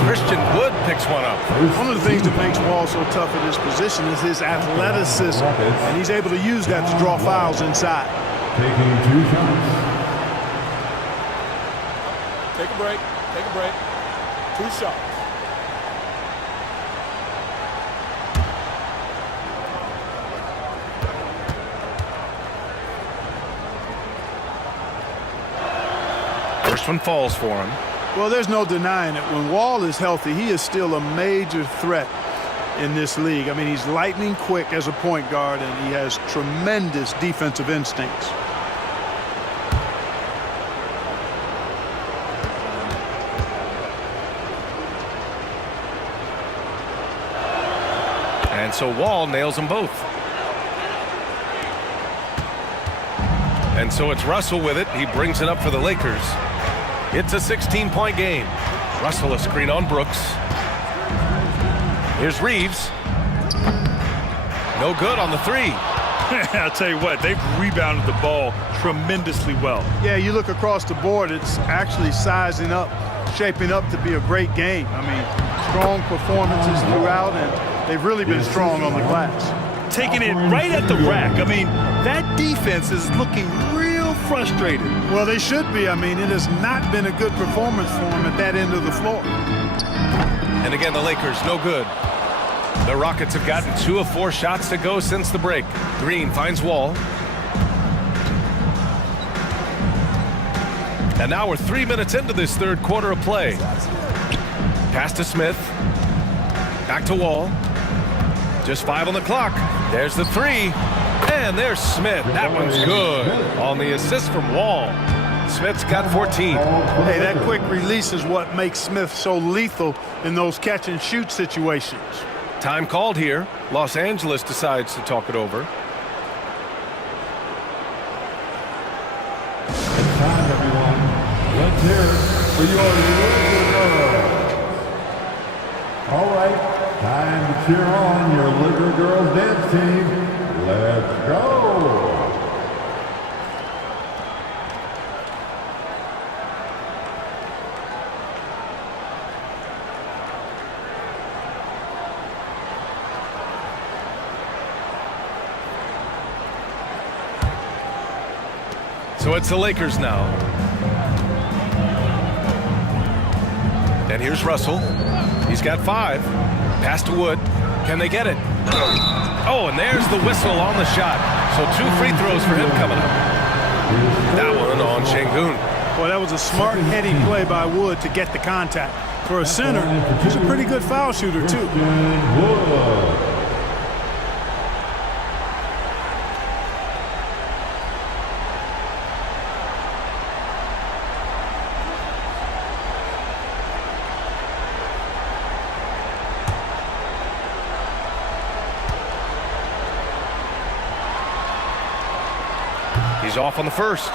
Christian Wood picks one up. One of the things that makes Wall so tough at his position is his athleticism. And he's able to use that to draw fouls inside. Taking 2 shots. Take a break. Take a break. 2 shots. First one falls for him. Well, there's no denying it. When Wall is healthy, he is still a major threat in this league. I mean, he's lightning quick as a point guard, and he has tremendous defensive instincts. And so Wall nails them both. And so it's Russell with it. He brings it up for the Lakers. It's a 16-point game. Russell a screen on Brooks. Here's Reeves. No good on the 3. I'll tell you what, they've rebounded the ball tremendously well. Yeah, you look across the board, it's actually sizing up, shaping up to be a great game. I mean, strong performances throughout, and they've really been strong on the glass. Taking it right at the rack. I mean, that defense is looking real frustrated. Well, they should be. I mean, it has not been a good performance for them at that end of the floor. And again, the Lakers, no good. The Rockets have gotten 2 of 4 shots to go since the break. Green finds Wall. And now we're 3 minutes into this third quarter of play. Pass to Smith. Back to Wall. Just 5 on the clock. There's the 3. And there's Smith. That one's good. On the assist from Wall. Smith's got 14. Hey, that quick release is what makes Smith so lethal in those catch and shoot situations. Time called here. Los Angeles decides to talk it over. It's time, everyone. Let's hear it for your Laker girls. All right, time to cheer on your Laker girls dance team. Let's go. So it's the Lakers now. And here's Russell. He's got 5. Pass to Wood. Can they get it? Oh, and there's the whistle on the shot. So 2 free throws for him coming up. That one on Şengün. Boy, that was a smart heady play by Wood to get the contact. For a center, he's a pretty good foul shooter, too. He's off on the first.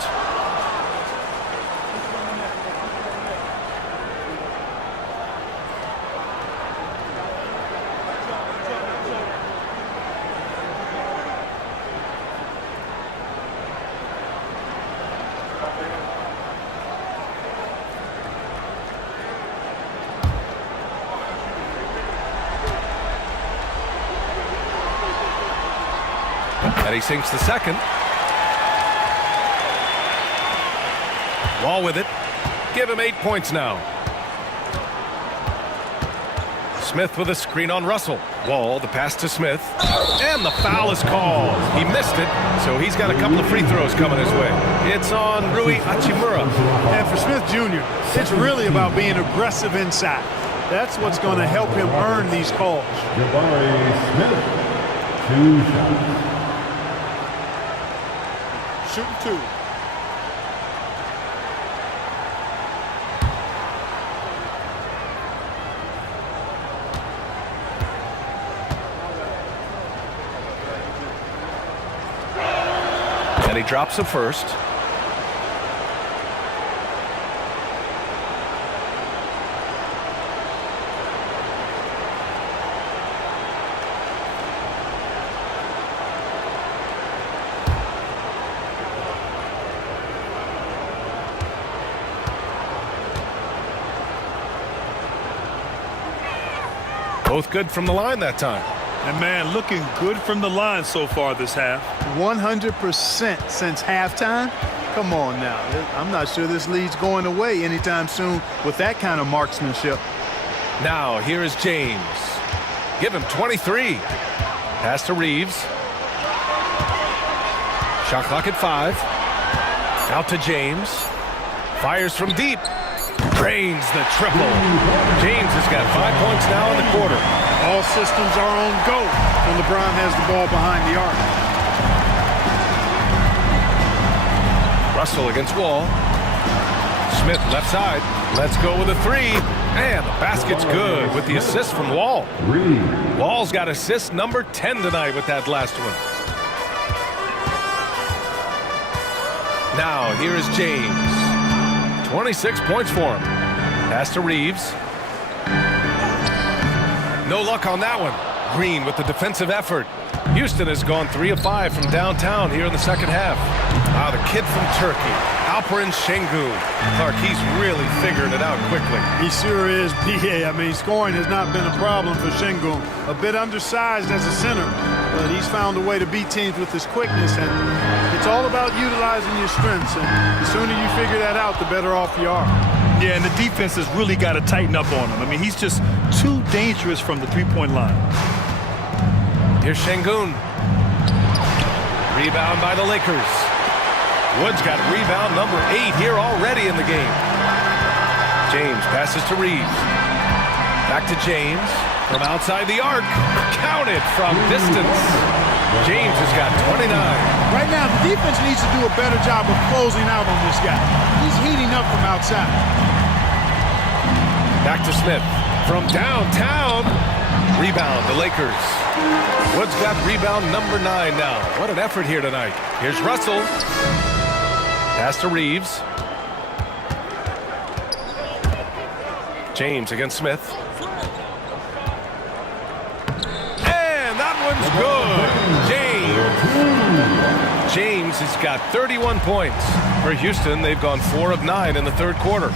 And he sinks the second. Wall with it. Give him 8 points now. Smith with a screen on Russell. Wall, the pass to Smith. And the foul is called. He missed it, so he's got a couple of free throws coming his way. It's on Rui Hachimura. And for Smith Jr., it's really about being aggressive inside. That's what's going to help him earn these calls. Jabari Smith, 2 shots. Shooting 2. And he drops the first. Both good from the line that time. And man, looking good from the line so far this half. 100% since halftime. Come on now. I'm not sure this lead's going away anytime soon with that kind of marksmanship. Now, here is James. Give him 23. Pass to Reeves. Shot clock at 5. Out to James. Fires from deep. Drains the triple. James has got 5 points now in the quarter. All systems are on go when LeBron has the ball behind the arc. Russell against Wall. Smith left side. Let's go with a 3. And the basket's good with the assist from Wall. Wall's got assist number 10 tonight with that last one. Now, here is James. 26 points for him. Pass to Reeves. No luck on that one. Green with the defensive effort. Houston has gone 3 of 5 from downtown here in the second half. The kid from Turkey, Alperen Şengün. Clark, he's really figured it out quickly. He sure is, B.A. I mean, scoring has not been a problem for Şengün. A bit undersized as a center, but he's found a way to beat teams with his quickness, and it's all about utilizing your strengths, and the sooner you figure that out, the better off you are. Yeah, and the defense has really got to tighten up on him. I mean, he's just too dangerous from the three-point line. Here's Şengün. Rebound by the Lakers. Wood's got rebound number 8 here already in the game. James passes to Reeves. Back to James from outside the arc. Counted from distance. James has got 29. Right now, the defense needs to do a better job of closing out on this guy. He's heating up from outside. Back to Smith from downtown. Rebound, the Lakers. Wood's got rebound number 9 now. What an effort here tonight. Here's Russell. Pass to Reeves. James against Smith. And that one's good. James has got 31 points. For Houston, they've gone 4 of 9 in the third quarter.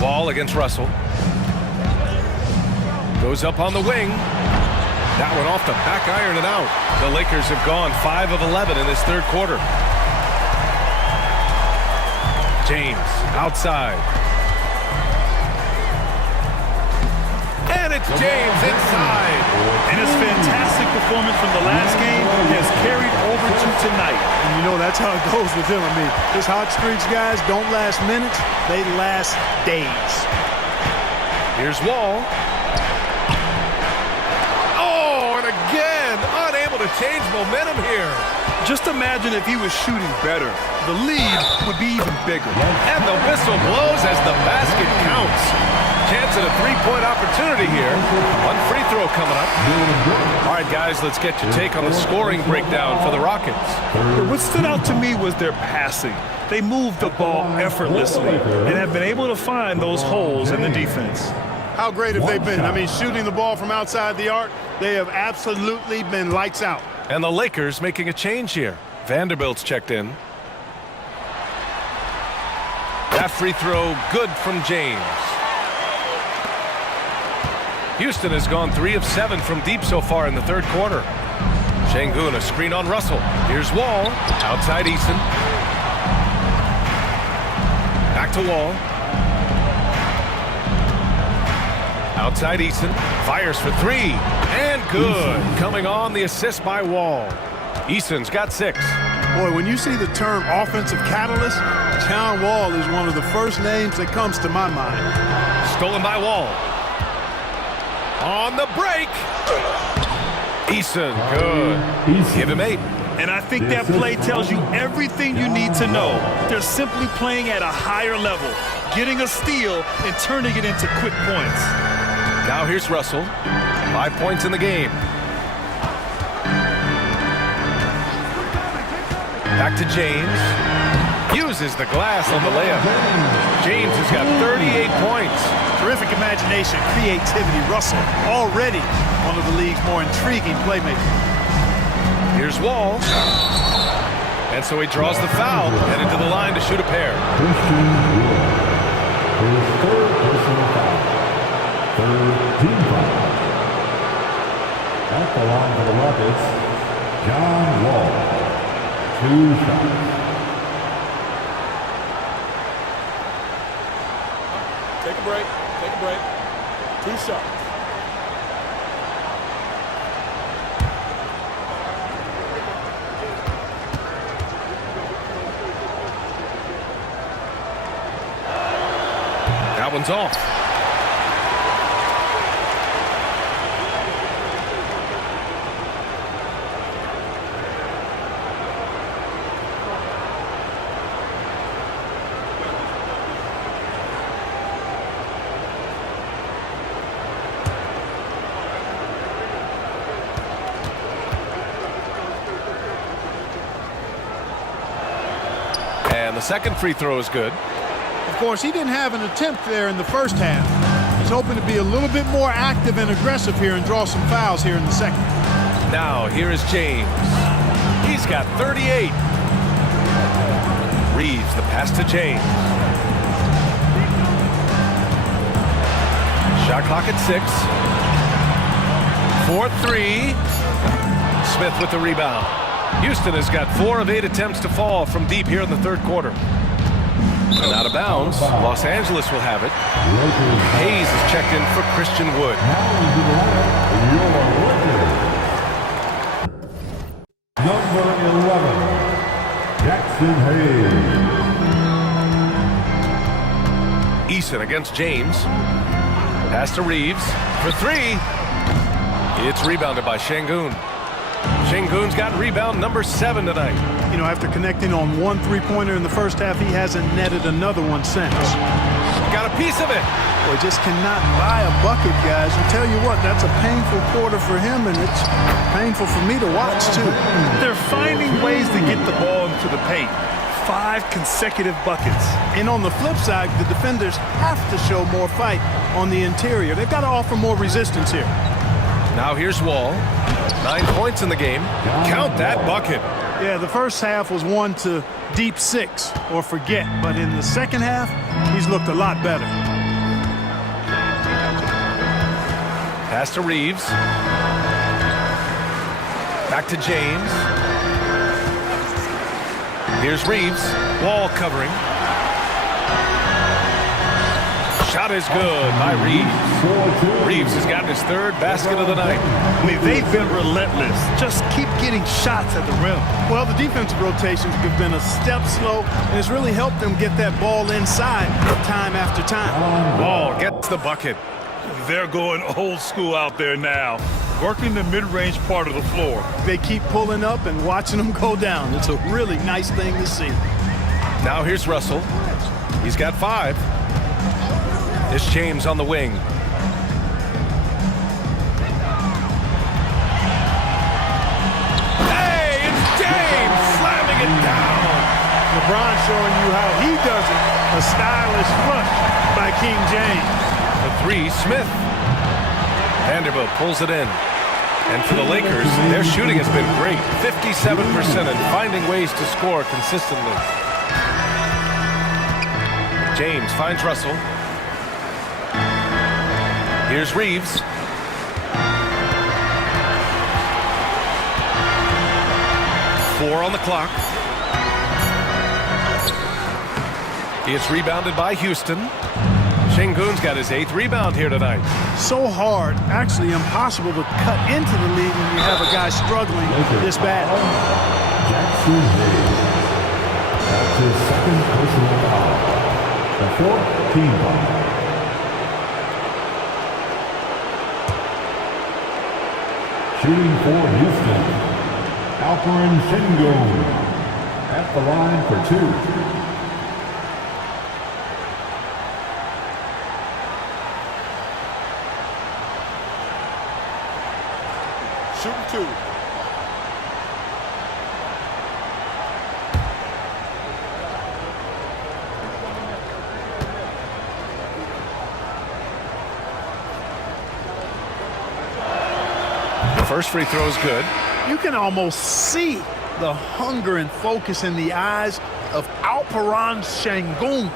Ball against Russell. Goes up on the wing. That one off the back iron and out. The Lakers have gone 5 of 11 in this third quarter. James outside. And it's James inside. And his fantastic performance from the last game has carried over to tonight. And you know, that's how it goes with him. I mean, his hot streaks, guys, don't last minutes. They last days. Here's Wall. Again, unable to change momentum here. Just imagine if he was shooting better. The lead would be even bigger. And the whistle blows as the basket counts. chance at a three-point opportunity here. One free throw coming up. All right, guys, let's get your take on the scoring breakdown for the Rockets. What stood out to me was their passing. They moved the ball effortlessly and have been able to find those holes in the defense. How great have they been? I mean, shooting the ball from outside the arc, they have absolutely been lights out. And the Lakers making a change here. Vanderbilt's checked in. That free throw good from James. Houston has gone 3 of 7 from deep so far in the third quarter. Şengün, a screen on Russell. Here's Wall. Outside Eason. Back to Wall. Outside Eason. Fires for 3. And good. Coming on the assist by Wall. Eason's got 6. Boy, when you see the term offensive catalyst, John Wall is one of the first names that comes to my mind. Stolen by Wall. On the break. Eason, good. Give him 8. And I think that play tells you everything you need to know. They're simply playing at a higher level, getting a steal and turning it into quick points. Now here's Russell. 5 points in the game. Back to James. Uses the glass on the layup. James has got 38 points. Terrific imagination, creativity. Russell, already one of the league's more intriguing playmakers. Here's Wall. And so he draws the foul, headed to the line to shoot a pair. Christian Wood. His third personal foul. Third team foul. At the line for the Rockets, John Wall. 2 shots. Take a break. Take a break. 2 shots. That one's off. And the second free throw is good. Of course, he didn't have an attempt there in the first half. He's hoping to be a little bit more active and aggressive here and draw some fouls here in the second. Now, here is James. He's got 38. Reeves, the pass to James. Shot clock at 6. 4-3. Smith with the rebound. Houston has got 4 of 8 attempts to fall from deep here in the third quarter. And out of bounds, Los Angeles will have it. Hayes is checked in for Christian Wood. Number 11, Jackson Hayes. Eason against James. Pass to Reeves for 3. It's rebounded by Şengün. Şengün's got rebound number 7 tonight. You know, after connecting on 1 3-pointer in the first half, he hasn't netted another one since. Got a piece of it. Boy, just cannot buy a bucket, guys. I tell you what, that's a painful quarter for him, and it's painful for me to watch, too. They're finding ways to get the ball into the paint. 5 consecutive buckets. And on the flip side, the defenders have to show more fight on the interior. They've got to offer more resistance here. Now here's Wall. 9 points in the game. Count that bucket. Yeah, the first half was 1 to deep 6 or forget, but in the second half, he's looked a lot better. Pass to Reeves. Back to James. Here's Reeves. Wall covering. Shot is good by Reeves. Reeves has gotten his 3rd basket of the night. I mean, they've been relentless. Just keep getting shots at the rim. Well, the defensive rotations have been a step slow, and it's really helped them get that ball inside time after time. Wall gets the bucket. They're going old school out there now, working the mid-range part of the floor. They keep pulling up and watching them go down. It's a really nice thing to see. Now here's Russell. He's got 5. It's James on the wing. Hey, it's James slamming it down. LeBron showing you how he does it. A stylish flush by King James. The three, Smith. Vanderbilt pulls it in. And for the Lakers, their shooting has been great. 57% and finding ways to score consistently. James finds Russell. Here's Reeves. Four on the clock. It's rebounded by Houston. Şengün's got his 8th rebound here tonight. So hard, actually impossible to cut into the lead when you have a guy struggling this bad. Jackson Hayes. That's his second personal foul. The 4th team foul. Shooting for Houston, Alperen Şengün at the line for 2. Shooting 2. The first free throw is good. You can almost see the hunger and focus in the eyes of Alperen Şengün.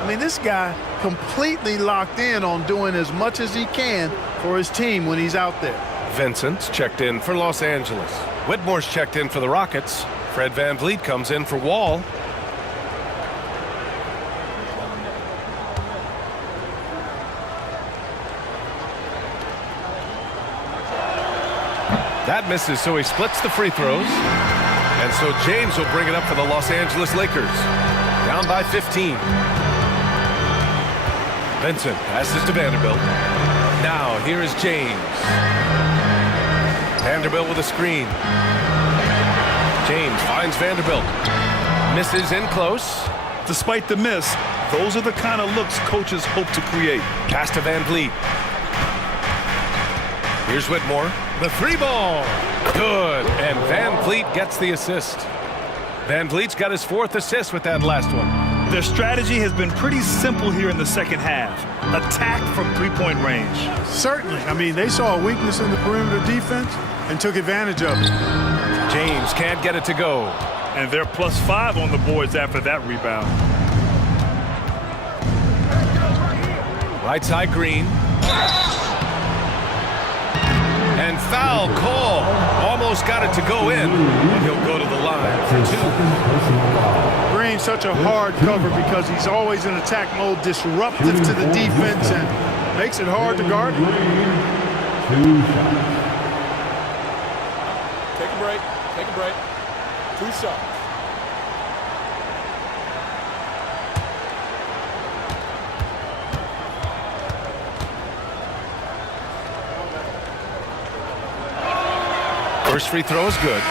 I mean, this guy completely locked in on doing as much as he can for his team when he's out there. Vincent's checked in for Los Angeles. Whitmore's checked in for the Rockets. Fred VanVleet comes in for Wall. That misses, so he splits the free throws. And so James will bring it up for the Los Angeles Lakers. Down by 15. Vincent passes to Vanderbilt. Now here is James. Vanderbilt with a screen. James finds Vanderbilt. Misses in close. Despite the miss, those are the kind of looks coaches hope to create. Pass to VanVleet. Here's Whitmore. The 3-ball. Good. And VanVleet gets the assist. VanVleet's got his 4th assist with that last one. Their strategy has been pretty simple here in the second half. Attack from three-point range. Certainly. I mean, they saw a weakness in the perimeter defense and took advantage of it. James can't get it to go. And they're +5 on the boards after that rebound. Right side Green. And foul call. Almost got it to go in. And he'll go to the line for 2. Green's such a hard cover because he's always in attack mode, disruptive to the defense, and makes it hard to guard. 2 shots. Take a break. Take a break. 2 shots. First free throw is good.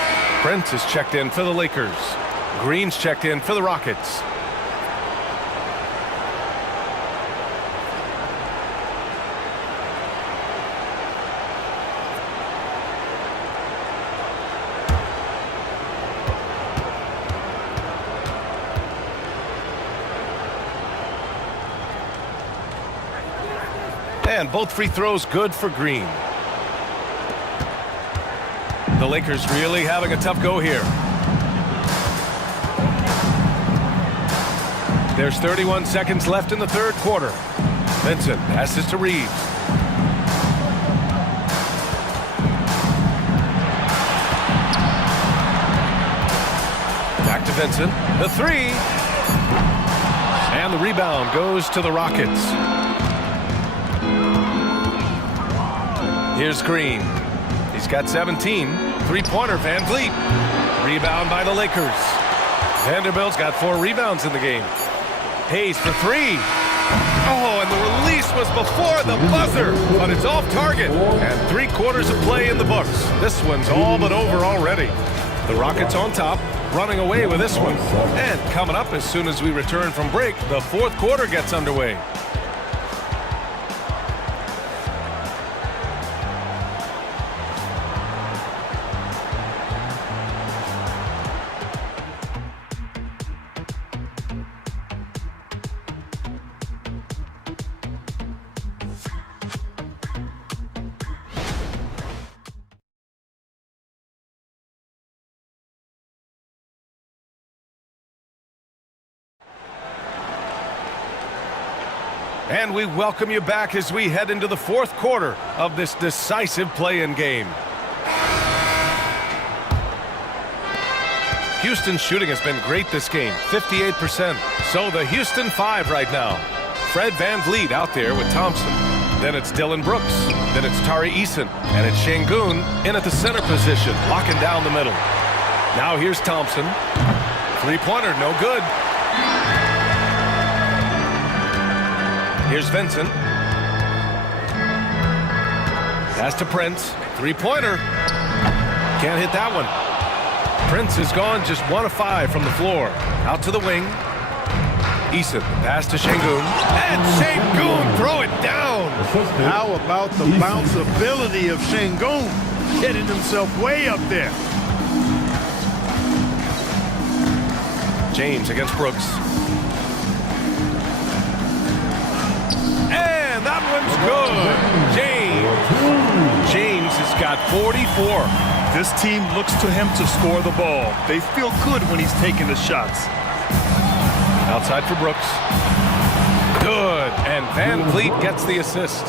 Prince is checked in for the Lakers. Green's checked in for the Rockets. And both free throws good for Green. The Lakers really having a tough go here. There's 31 seconds left in the 3rd quarter. Vincent passes to Reeves. Back to Vincent. The 3. And the rebound goes to the Rockets. Here's Green. He's got 17. 3-pointer, VanVleet. Rebound by the Lakers. Vanderbilt's got 4 rebounds in the game. Hayes for 3. Oh, and the release was before the buzzer, but it's off target. And 3/4 of play in the books. This one's all but over already. The Rockets on top, running away with this one. And coming up as soon as we return from break, the 4th quarter gets underway. And we welcome you back as we head into the fourth quarter of this decisive play-in game. Houston's shooting has been great this game, 58%. So the Houston 5 right now. Fred VanVleet out there with Thompson. Then it's Dylan Brooks. Then it's Tari Eason. And it's Şengün in at the center position, locking down the middle. Now here's Thompson. Three-pointer, no good. Here's Vincent. Pass to Prince. Three-pointer. Can't hit that one. Prince is gone just 1 of 5 from the floor. Out to the wing. Eason, pass to Şengün. And Şengün, throw it down. How about the bounce ability of Şengün? Getting himself way up there. James against Brooks. And that one's good. James has got 44. This team looks to him to score the ball. They feel good when he's taking the shots. Outside for Brooks. Good. And VanVleet gets the assist.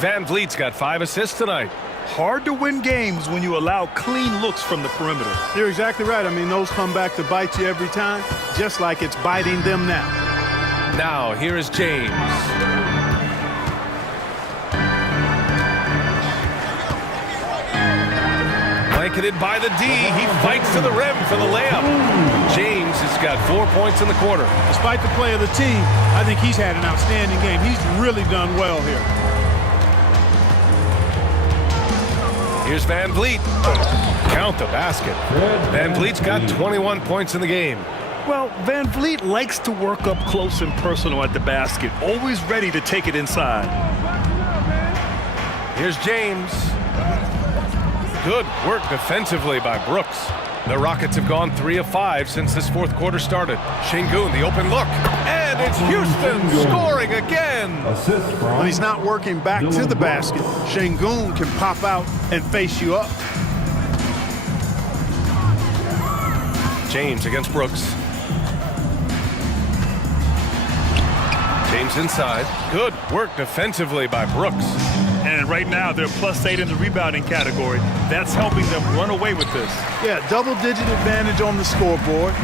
VanVleet's got 5 assists tonight. Hard to win games when you allow clean looks from the perimeter. You're exactly right. I mean, those come back to bite you every time, just like it's biting them now. Now, here is James. Blanketed by the D. He fights to the rim for the layup. James has got 4 points in the quarter. Despite the play of the team, I think he's had an outstanding game. He's really done well here. Here's VanVleet. Count the basket. VanVleet's got 21 points in the game. Well, VanVleet likes to work up close and personal at the basket, always ready to take it inside. Here's James. Good work defensively by Brooks. The Rockets have gone 3 of 5 since this fourth quarter started. Şengün, the open look. And it's Houston scoring again. Assist from When he's not working back to the basket, Şengün can pop out and face you up. James against Brooks. James inside. Good work defensively by Brooks. And right now, they're +8 in the rebounding category. That's helping them run away with this. Yeah, double-digit advantage on the scoreboard.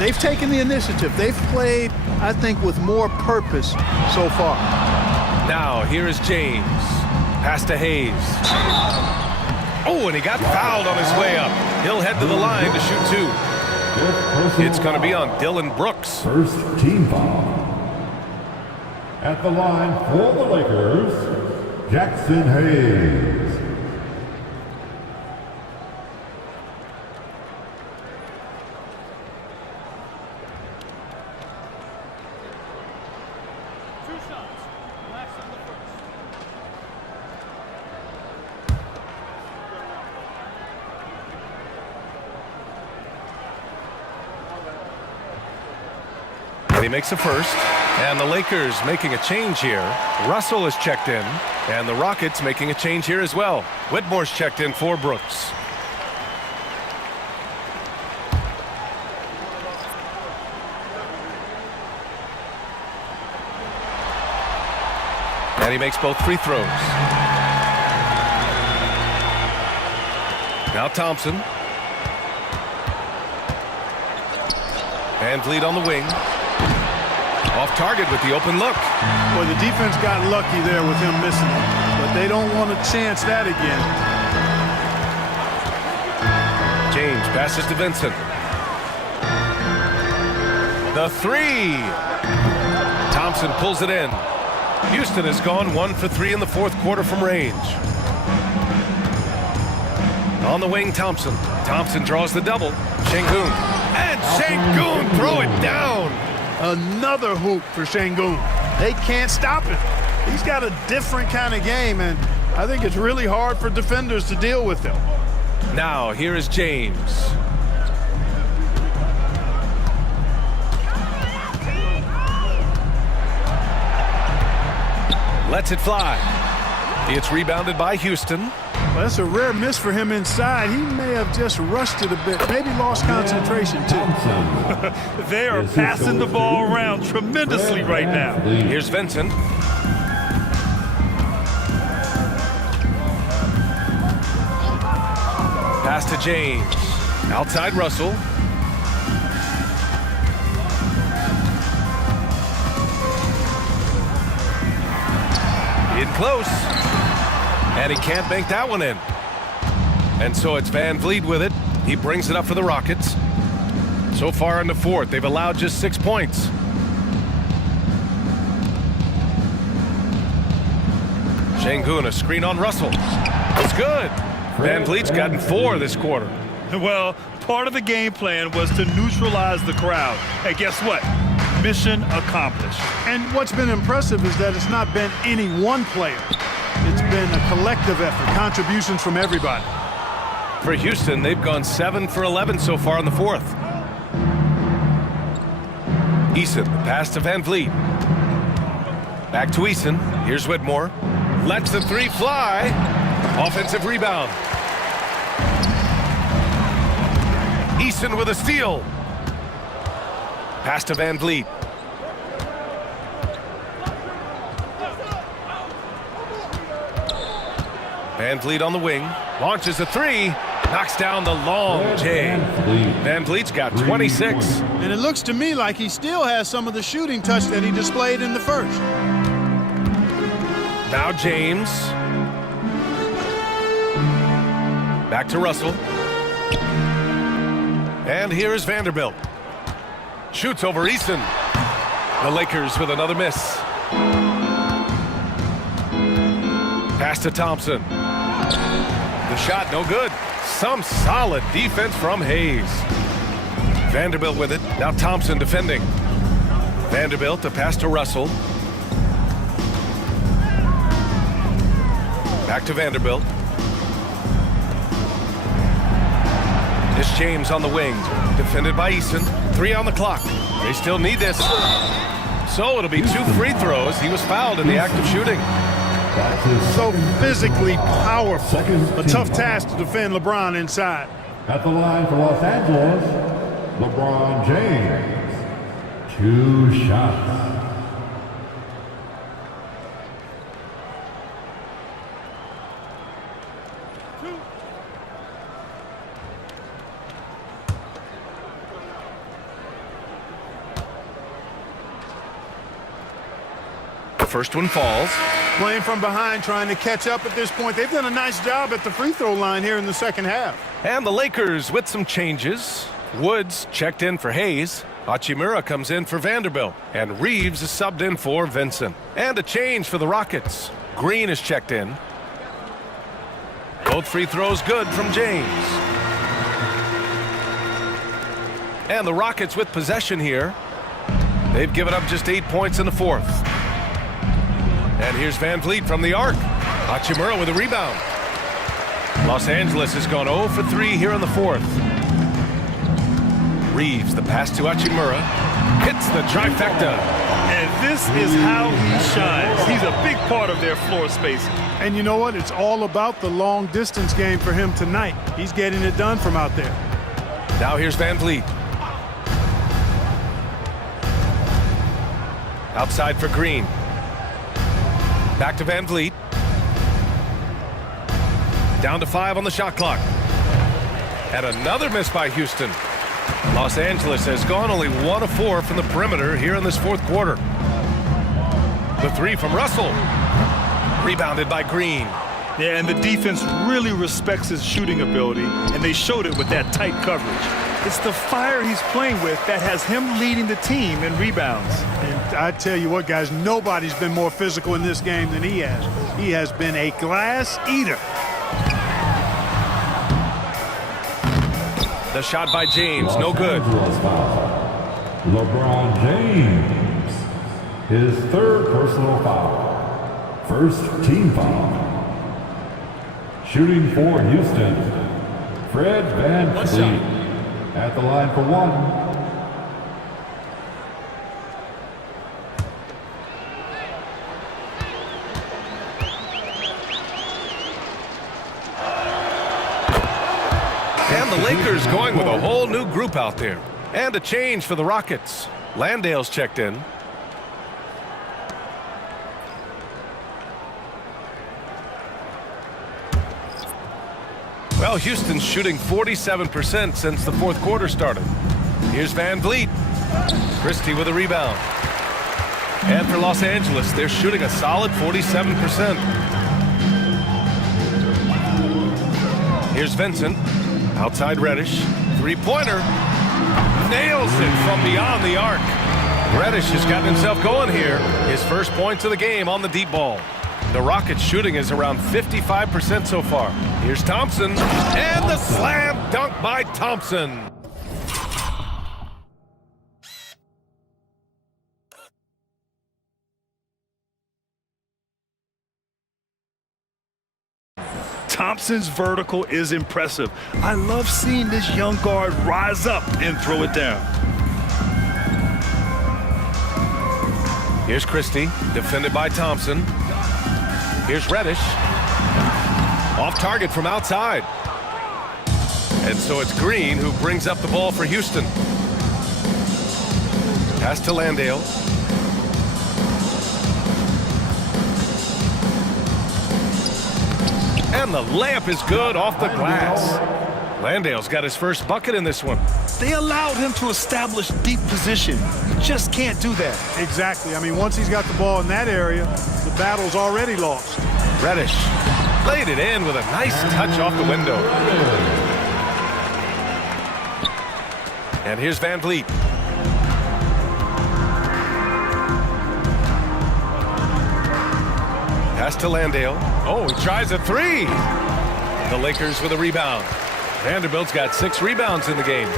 They've taken the initiative. They've played, I think, with more purpose so far. Now, here is James. Pass to Hayes. Oh, and he got fouled on his way up. He'll head to the line to shoot 2. It's going to be on Dylan Brooks. First team foul. At the line for the Lakers, Jackson Hayes. And he makes a first. And the Lakers making a change here. Russell is checked in. And the Rockets making a change here as well. Whitmore's checked in for Brooks. And he makes both free throws. Now Thompson. VanVleet on the wing. Off target with the open look. Well, the defense got lucky there with him missing it, but they don't want to chance that again. James passes to Vincent. The 3. Thompson pulls it in. Houston has gone 1 for 3 in the fourth quarter from range. On the wing, Thompson. Thompson draws the double. Şengün. And Şengün throw it down. Another hoop for Şengün. They can't stop him. He's got a different kind of game, and I think it's really hard for defenders to deal with him. Now, here is James. Lets it fly. It's rebounded by Houston. Well, that's a rare miss for him inside. He may have just rushed it a bit, maybe lost concentration too. They are passing the ball around tremendously right now. Here's Vincent. Pass to James. Outside Russell. In close. And he can't bank that one in. And so it's Van Vliet with it. He brings it up for the Rockets. So far in the fourth, they've allowed just 6 points. Şengün, a screen on Russell. It's good. Van Vliet's gotten 4 this quarter. Well, part of the game plan was to neutralize the crowd. And guess what? Mission accomplished. And what's been impressive is that it's not been any one player. It's been a collective effort, contributions from everybody. For Houston, they've gone 7 for 11 so far in the fourth. Eason, the pass to Van Vliet. Back to Eason. Here's Whitmore. Lets the 3 fly. Offensive rebound. Eason with a steal. Pass to Van Vliet. Van Vliet on the wing. Launches a 3. Knocks down the long J. Van Vliet's got 26. And it looks to me like he still has some of the shooting touch that he displayed in the first. Now James. Back to Russell. And here is Vanderbilt. Shoots over Eason. The Lakers with another miss. Pass to Thompson. The shot no good. Some solid defense from Hayes. Vanderbilt with it. Now Thompson defending. Vanderbilt, the pass to Russell. Back to Vanderbilt. It's James on the wing. Defended by Eason. 3 on the clock. They still need this. So it'll be 2 free throws. He was fouled in the act of shooting. So physically powerful. A tough task to defend LeBron inside. At the line for Los Angeles, LeBron James. 2 shots. The first one falls. Playing from behind, trying to catch up at this point. They've done a nice job at the free throw line here in the second half. And the Lakers with some changes. Woods checked in for Hayes. Hachimura comes in for Vanderbilt. And Reeves is subbed in for Vincent. And a change for the Rockets. Green is checked in. Both free throws good from James. And the Rockets with possession here. They've given up just 8 points in the fourth. And here's Van Vliet from the arc. Hachimura with a rebound. Los Angeles has gone 0 for 3 here in the fourth. Reeves, the pass to Hachimura. Hits the trifecta. And this is how he shines. He's a big part of their floor spacing. And you know what? It's all about the long distance game for him tonight. He's getting it done from out there. Now here's Van Vliet. Outside for Green. Back to Van Vliet. Down to 5 on the shot clock. And another miss by Houston. Los Angeles has gone only 1 of 4 from the perimeter here in this fourth quarter. The 3 from Russell. Rebounded by Green. Yeah, and the defense really respects his shooting ability, and they showed it with that tight coverage. It's the fire he's playing with that has him leading the team in rebounds. And I tell you what, guys, nobody's been more physical in this game than he has. He has been a glass eater. The shot by James, no good. LeBron James, his 3rd personal foul. 1st team foul. Shooting for Houston, Fred Van Vliet. At the line for 1. the Lakers going with a whole new group out there. And a change for the Rockets. Landale's checked in. Well, Houston's shooting 47% since the fourth quarter started. Here's Van Vliet. Christie with a rebound. And for Los Angeles, they're shooting a solid 47%. Here's Vincent. Outside Reddish. Three-pointer. Nails it from beyond the arc. Reddish has gotten himself going here. His first points of the game on the deep ball. The Rockets' shooting is around 55% so far. Here's Thompson. And the slam dunk by Thompson. Thompson's vertical is impressive. I love seeing this young guard rise up and throw it down. Here's Christie, defended by Thompson. Here's Reddish. Off target from outside. And so it's Green who brings up the ball for Houston. Pass to Landale. And the layup is good off the glass. Landale's got his first bucket in this one. They allowed him to establish deep position. You just can't do that. Exactly. I mean, once he's got the ball in that area, the battle's already lost. Reddish laid it in with a nice touch off the window. And here's Van Vliet. Pass to Landale. Oh, he tries a three. The Lakers with a rebound. Vanderbilt's got 6 rebounds in the game.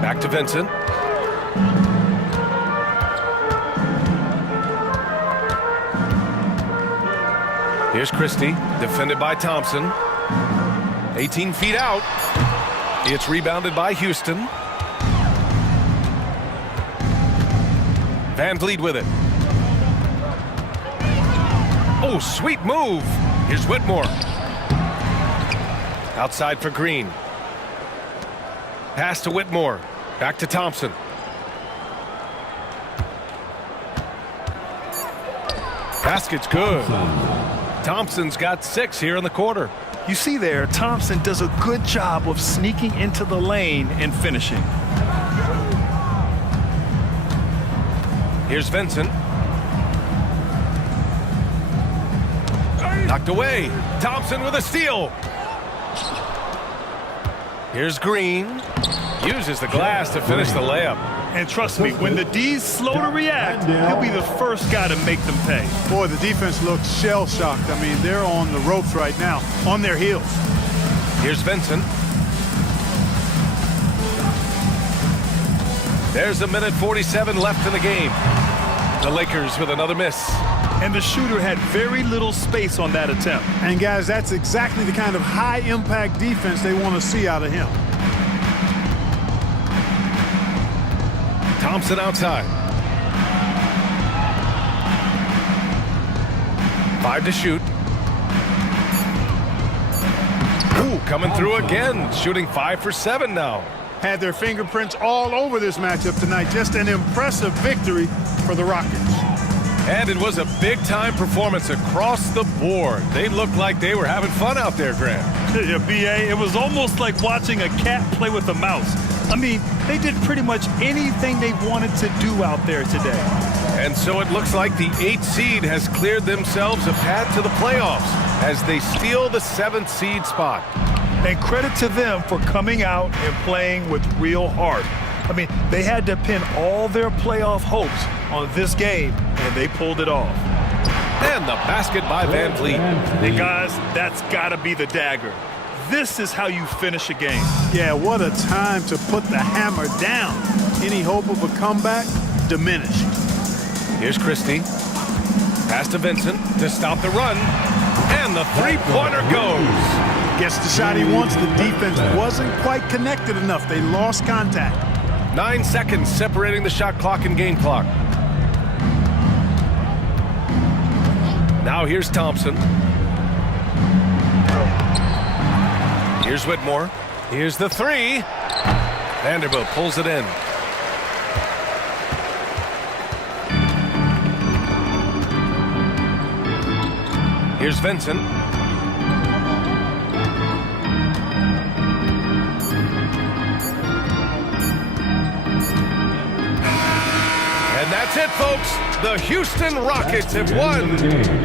Back to Vincent. Here's Christie, defended by Thompson. 18 feet out. It's rebounded by Houston. Van Vliet with it. Oh, sweet move. Here's Whitmore. Outside for Green. Pass to Whitmore. Back to Thompson. Basket's good. Thompson's got 6 here in the quarter. You see there, Thompson does a good job of sneaking into the lane and finishing. Here's Vincent. Knocked away. Thompson with a steal. Here's Green. Uses the glass to finish the layup. And trust me, when the D's slow to react, he'll be the first guy to make them pay. Boy, the defense looks shell-shocked. I mean, they're on the ropes right now, on their heels. Here's Vincent. There's 1:47 left in the game. The Lakers with another miss. And the shooter had very little space on that attempt. And guys, that's exactly the kind of high-impact defense they want to see out of him. Thompson outside. 5 to shoot. Ooh, coming through again. Shooting 5 for 7 now. Had their fingerprints all over this matchup tonight. Just an impressive victory for the Rockets. And it was a big-time performance across the board. They looked like they were having fun out there, Grant. Yeah, B.A., it was almost like watching a cat play with a mouse. I mean, they did pretty much anything they wanted to do out there today. And so it looks like the 8th seed has cleared themselves a path to the playoffs as they steal the 7th seed spot. And credit to them for coming out and playing with real heart. I mean, they had to pin all their playoff hopes on this game, and they pulled it off. And the basket by Van Vliet. Hey, guys, that's got to be the dagger. This is how you finish a game. Yeah, what a time to put the hammer down. Any hope of a comeback diminished. Here's Christie. Pass to Vincent to stop the run. And the three-pointer goes. Gets the shot he wants. The defense wasn't quite connected enough. They lost contact. 9 seconds separating the shot clock and game clock. Now here's Thompson. Here's Whitmore. Here's the three. Vanderbilt pulls it in. Here's Vincent. And that's it, folks. The Houston Rockets have won.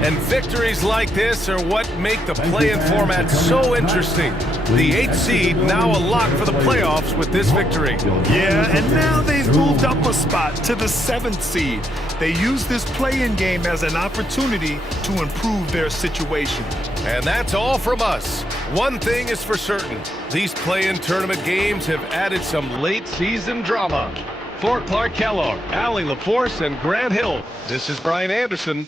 And victories like this are what make the play-in format so interesting. The 8th seed now a lock for the playoffs with this victory. Yeah, and now they've moved up a spot to the 7th seed. They use this play-in game as an opportunity to improve their situation. And that's all from us. One thing is for certain. These play-in tournament games have added some late-season drama. For Clark Kellogg, Allie LaForce, and Grant Hill, this is Brian Anderson,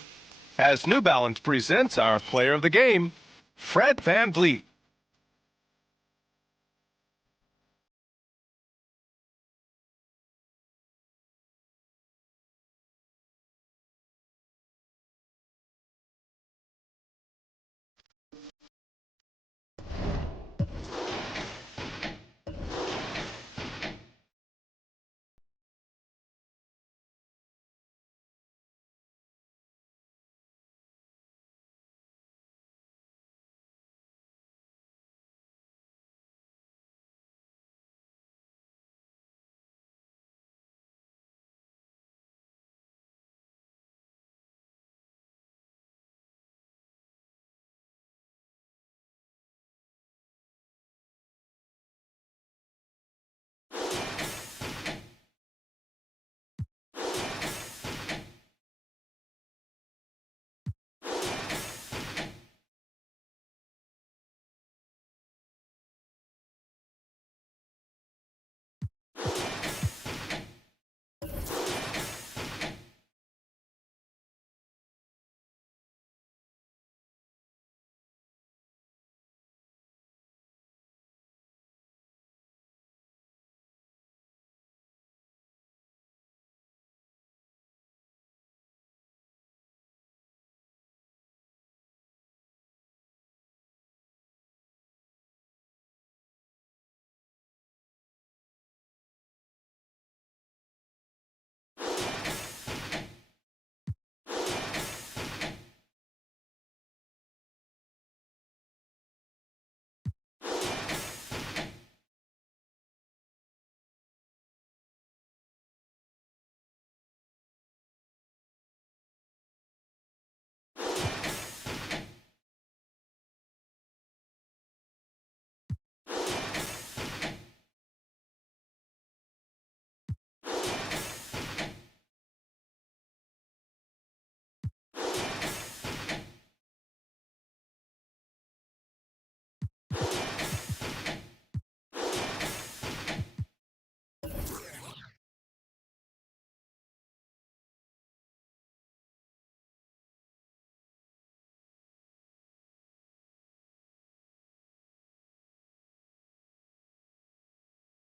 as New Balance presents our player of the game, Fred VanVleet.